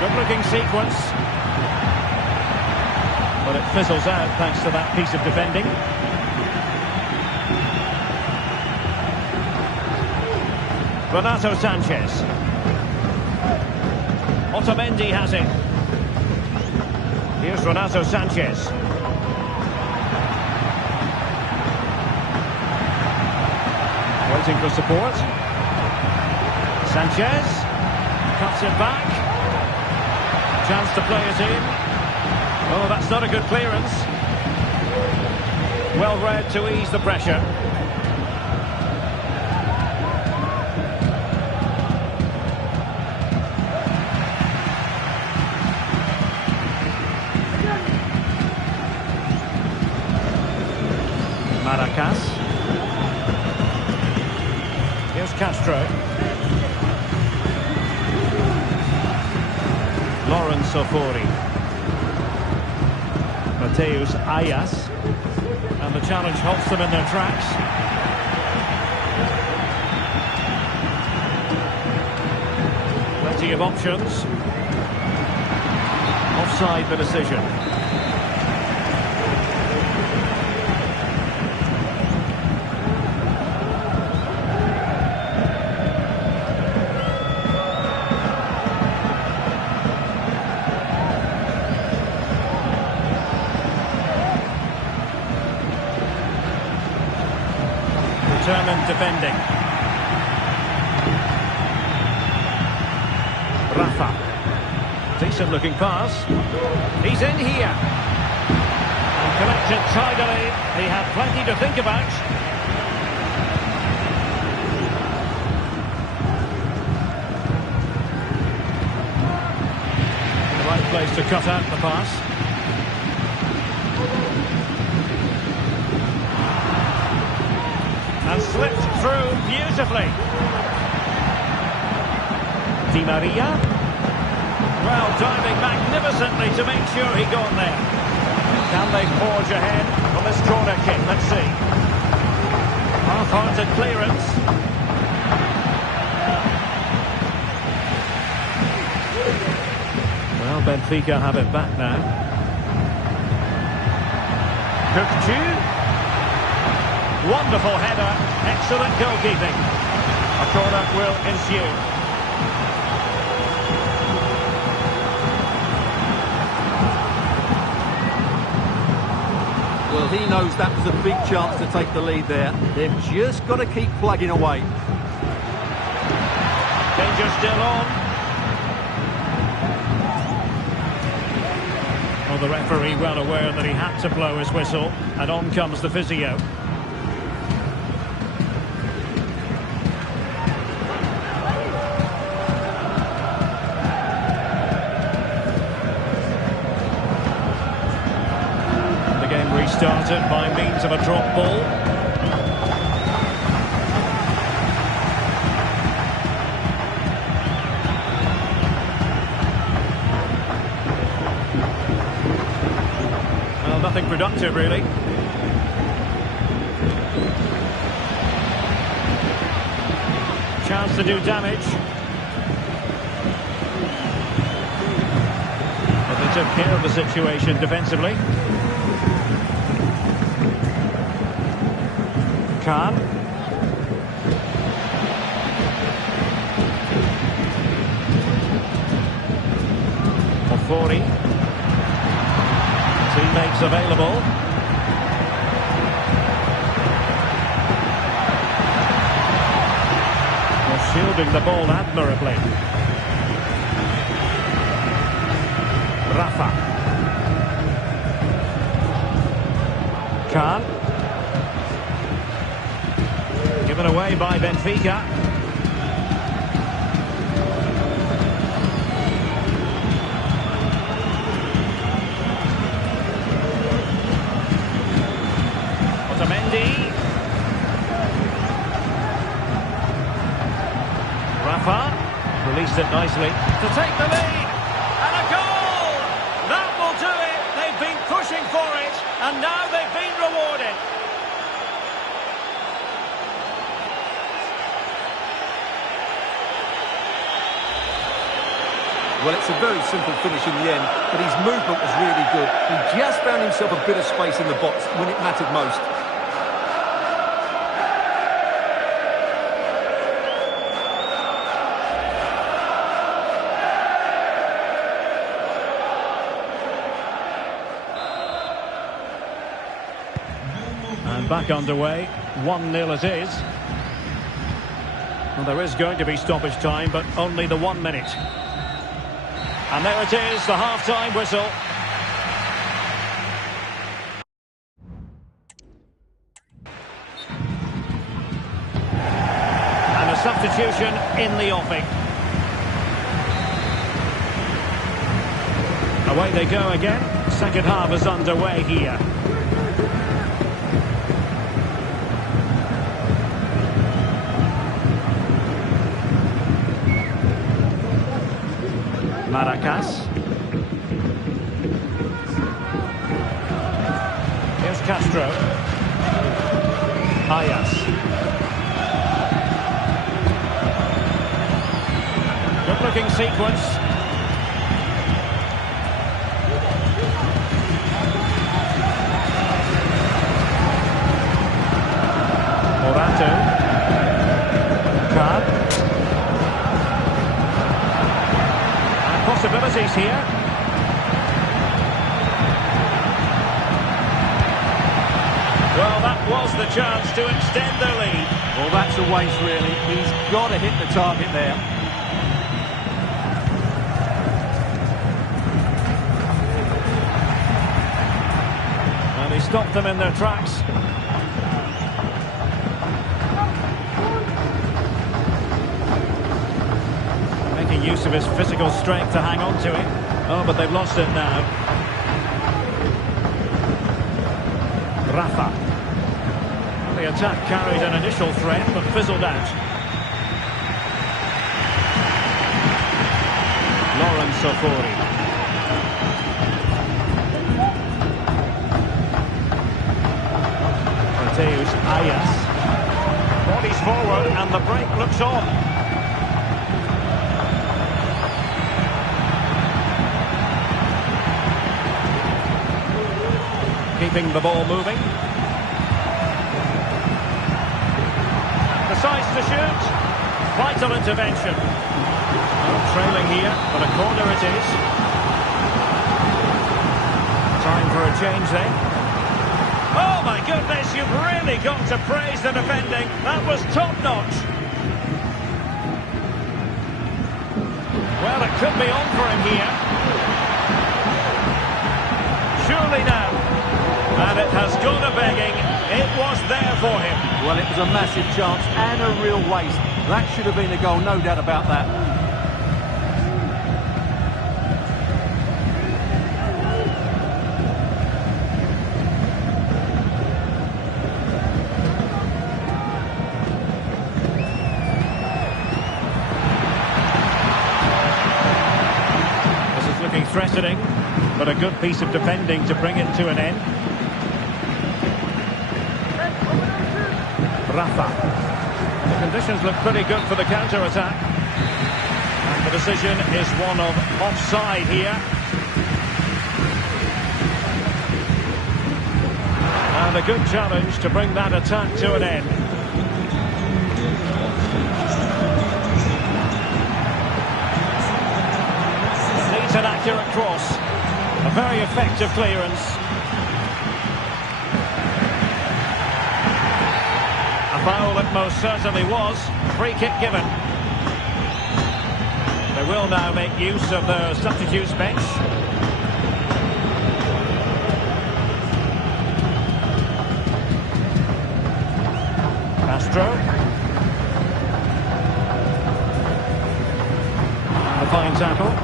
Good-looking sequence. But it fizzles out thanks to that piece of defending. Renato Sanchez. Otamendi has it. Here's Renato Sanchez. Waiting for support. Sanchez cuts it back. Chance to play it in. Oh, that's not a good clearance. Well read to ease the pressure. Maracas. Here's Castro. Lawrence Ofori. Mateus Ayas. And the challenge halts them in their tracks. Plenty of options. Offside the decision. Determined defending. Rafa. Decent looking pass. He's in here. And Collected tidily. He had plenty to think about. The right place to cut out the pass. And slipped through beautifully. Di Maria. Well, diving magnificently to make sure he got there. Can they forge ahead on this corner kick? Let's see. Half-hearted clearance. Well, Benfica have it back now. Kukulkan. Wonderful header. Excellent goalkeeping. A corner will ensue. Well, he knows that was a big chance to take the lead there. They've just got to keep plugging away. Danger still on. Well, the referee well aware that he had to blow his whistle, and on comes the physio. Restarted by means of a drop ball. Well, nothing productive really. Chance to do damage. But they took care of the situation defensively. Khan. Ofori. Teammates available. Well, shielding the ball admirably. Rafa. Khan. Given away by Benfica. Otamendi. Rafa released it nicely to take the lead. And a goal! That will do it. They've been pushing for it, and now they've been rewarded. Well, it's a very simple finish in the end, but his movement was really good. He just found himself a bit of space in the box when it mattered most. And back underway, 1-0 it is. Well, there is going to be stoppage time, but only the 1 minute. And there it is, the half-time whistle. And a substitution in the offing. Away they go again. Second half is underway here. Maracas. Here's Castro. Ayas. Good-looking sequence. Morato. Card. Possibilities here. Well, that was the chance to extend the lead. Well, that's a waste, really. He's got to hit the target there. And he stopped them in their tracks. Making use of his physical strength to hang on to it. Oh, but they've lost it now. Rafa. The attack carried an initial threat, but fizzled out. Sofori. Mateus Ayas. Bodies forward and the break looks on. Keeping the ball moving. Decides to shoot. Vital intervention. Trailing here, but a corner it is. Time for a change then. Oh my goodness, you've really got to praise the defending. That was top-notch. Well, it could be on for him here. Surely now. And it has gone a begging. It was there for him. Well, it was a massive chance and a real waste. That should have been a goal, no doubt about that. Threatening, but a good piece of defending to bring it to an end. Rafa. The conditions look pretty good for the counter-attack. And the decision is one of offside here. And a good challenge to bring that attack to an end. An accurate cross, a very effective clearance. A foul it most certainly was. Free kick given. They will now make use of their substitutes bench. Castro. A fine tackle.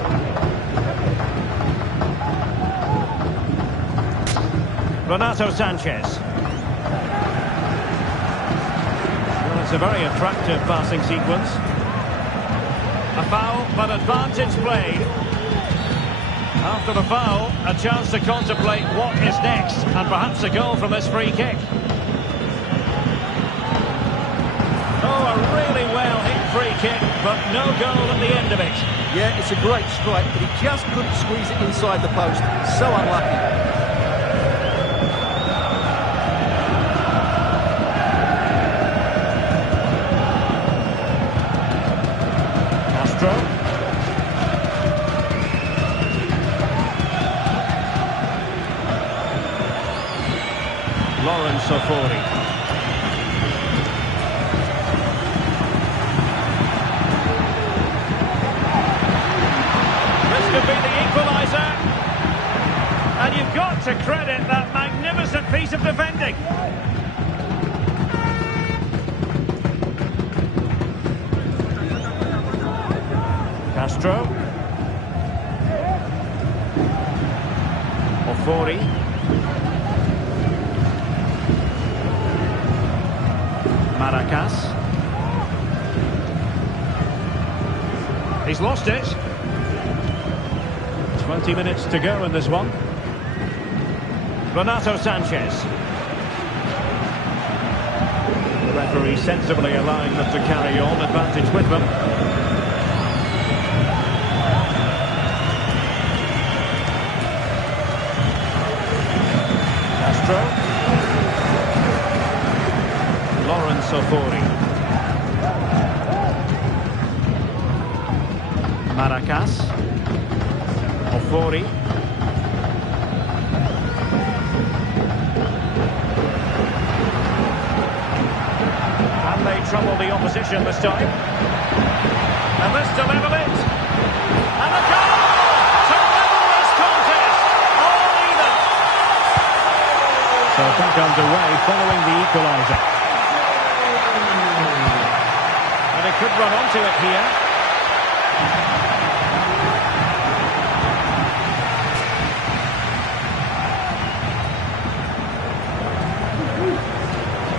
Renato Sanchez. Well, it's a very attractive passing sequence. A foul, but advantage played. After the foul, a chance to contemplate what is next, and perhaps a goal from this free kick. Oh, a really well-hit free kick, but no goal at the end of it. Yeah, it's a great strike, but he just couldn't squeeze it inside the post. So unlucky. Sofori. This could be the equaliser. And you've got to credit that magnificent piece of defending. Castro. Ofori. Maracas. He's lost it. 20 minutes to go in this one. Renato Sanchez. The referee sensibly allowing them to carry on, advantage with them. Castro. Sofori. Maracas. Ofori. And they trouble the opposition this time. And this to level it. And a goal to level this contest. All even. So back underway following the equaliser. And they could run onto it here.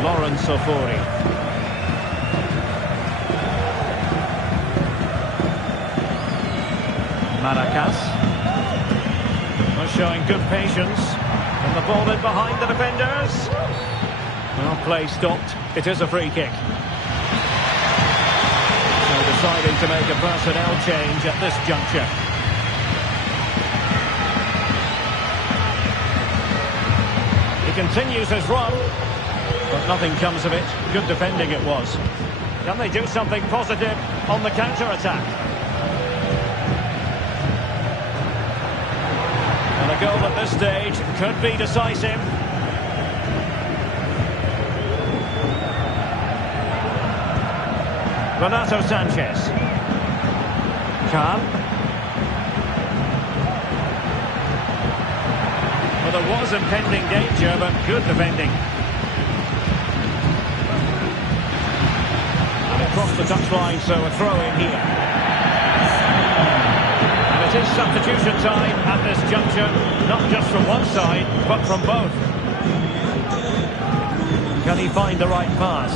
Lawrence Ofori. Maracas. Well, showing good patience. And the ball in behind the defenders. Well, play stopped. It is a free kick. So deciding to make a personnel change at this juncture. He continues his run. But nothing comes of it. Good defending it was. Can they do something positive on the counter-attack? And a goal at this stage could be decisive. Renato Sanchez. Can. Well, there was impending danger, but good defending. Across the touchline, so a throw in here. And it is substitution time at this juncture, not just from one side, but from both. Can he find the right pass?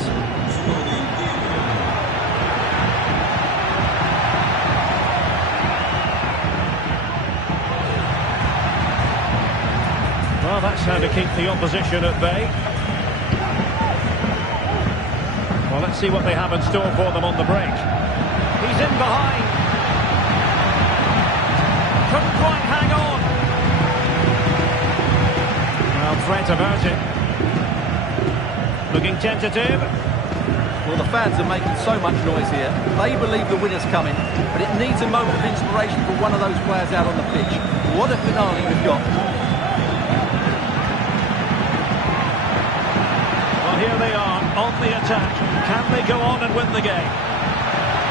Well, that's how to keep the opposition at bay. Well, let's see what they have in store for them on the break. He's in behind. Couldn't quite hang on. Well, threat averted. Looking tentative. Well, the fans are making so much noise here. They believe the winner's coming, but it needs a moment of inspiration for one of those players out on the pitch. What a finale we've got. Well, here they are on the attack. Can they go on and win the game?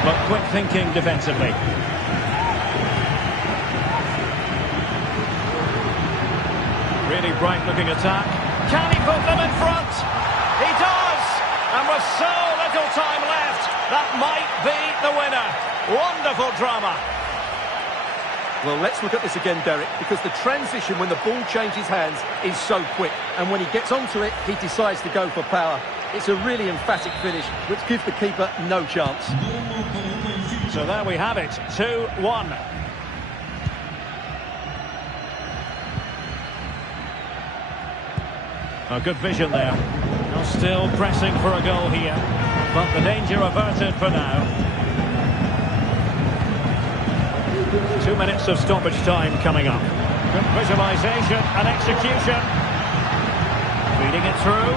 But quick thinking defensively. Really bright looking attack. Can he put them in front? He does! And with so little time left, that might be the winner. Wonderful drama. Well, let's look at this again, Derek, because the transition when the ball changes hands is so quick. And when he gets onto it, he decides to go for power. It's a really emphatic finish, which gives the keeper no chance. So there we have it, 2-1. A good vision there. Now still pressing for a goal here, but the danger averted for now. 2 minutes of stoppage time coming up. Good visualisation and execution. Feeding it through.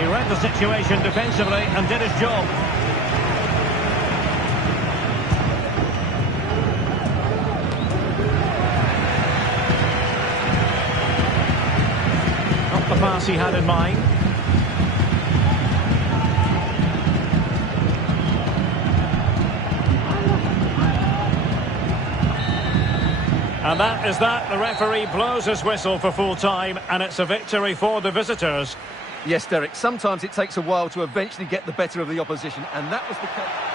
He read the situation defensively and did his job. Not the pass he had in mind. And that is that. The referee blows his whistle for full time, and it's a victory for the visitors. Yes, Derek, sometimes it takes a while to eventually get the better of the opposition, and that was the case.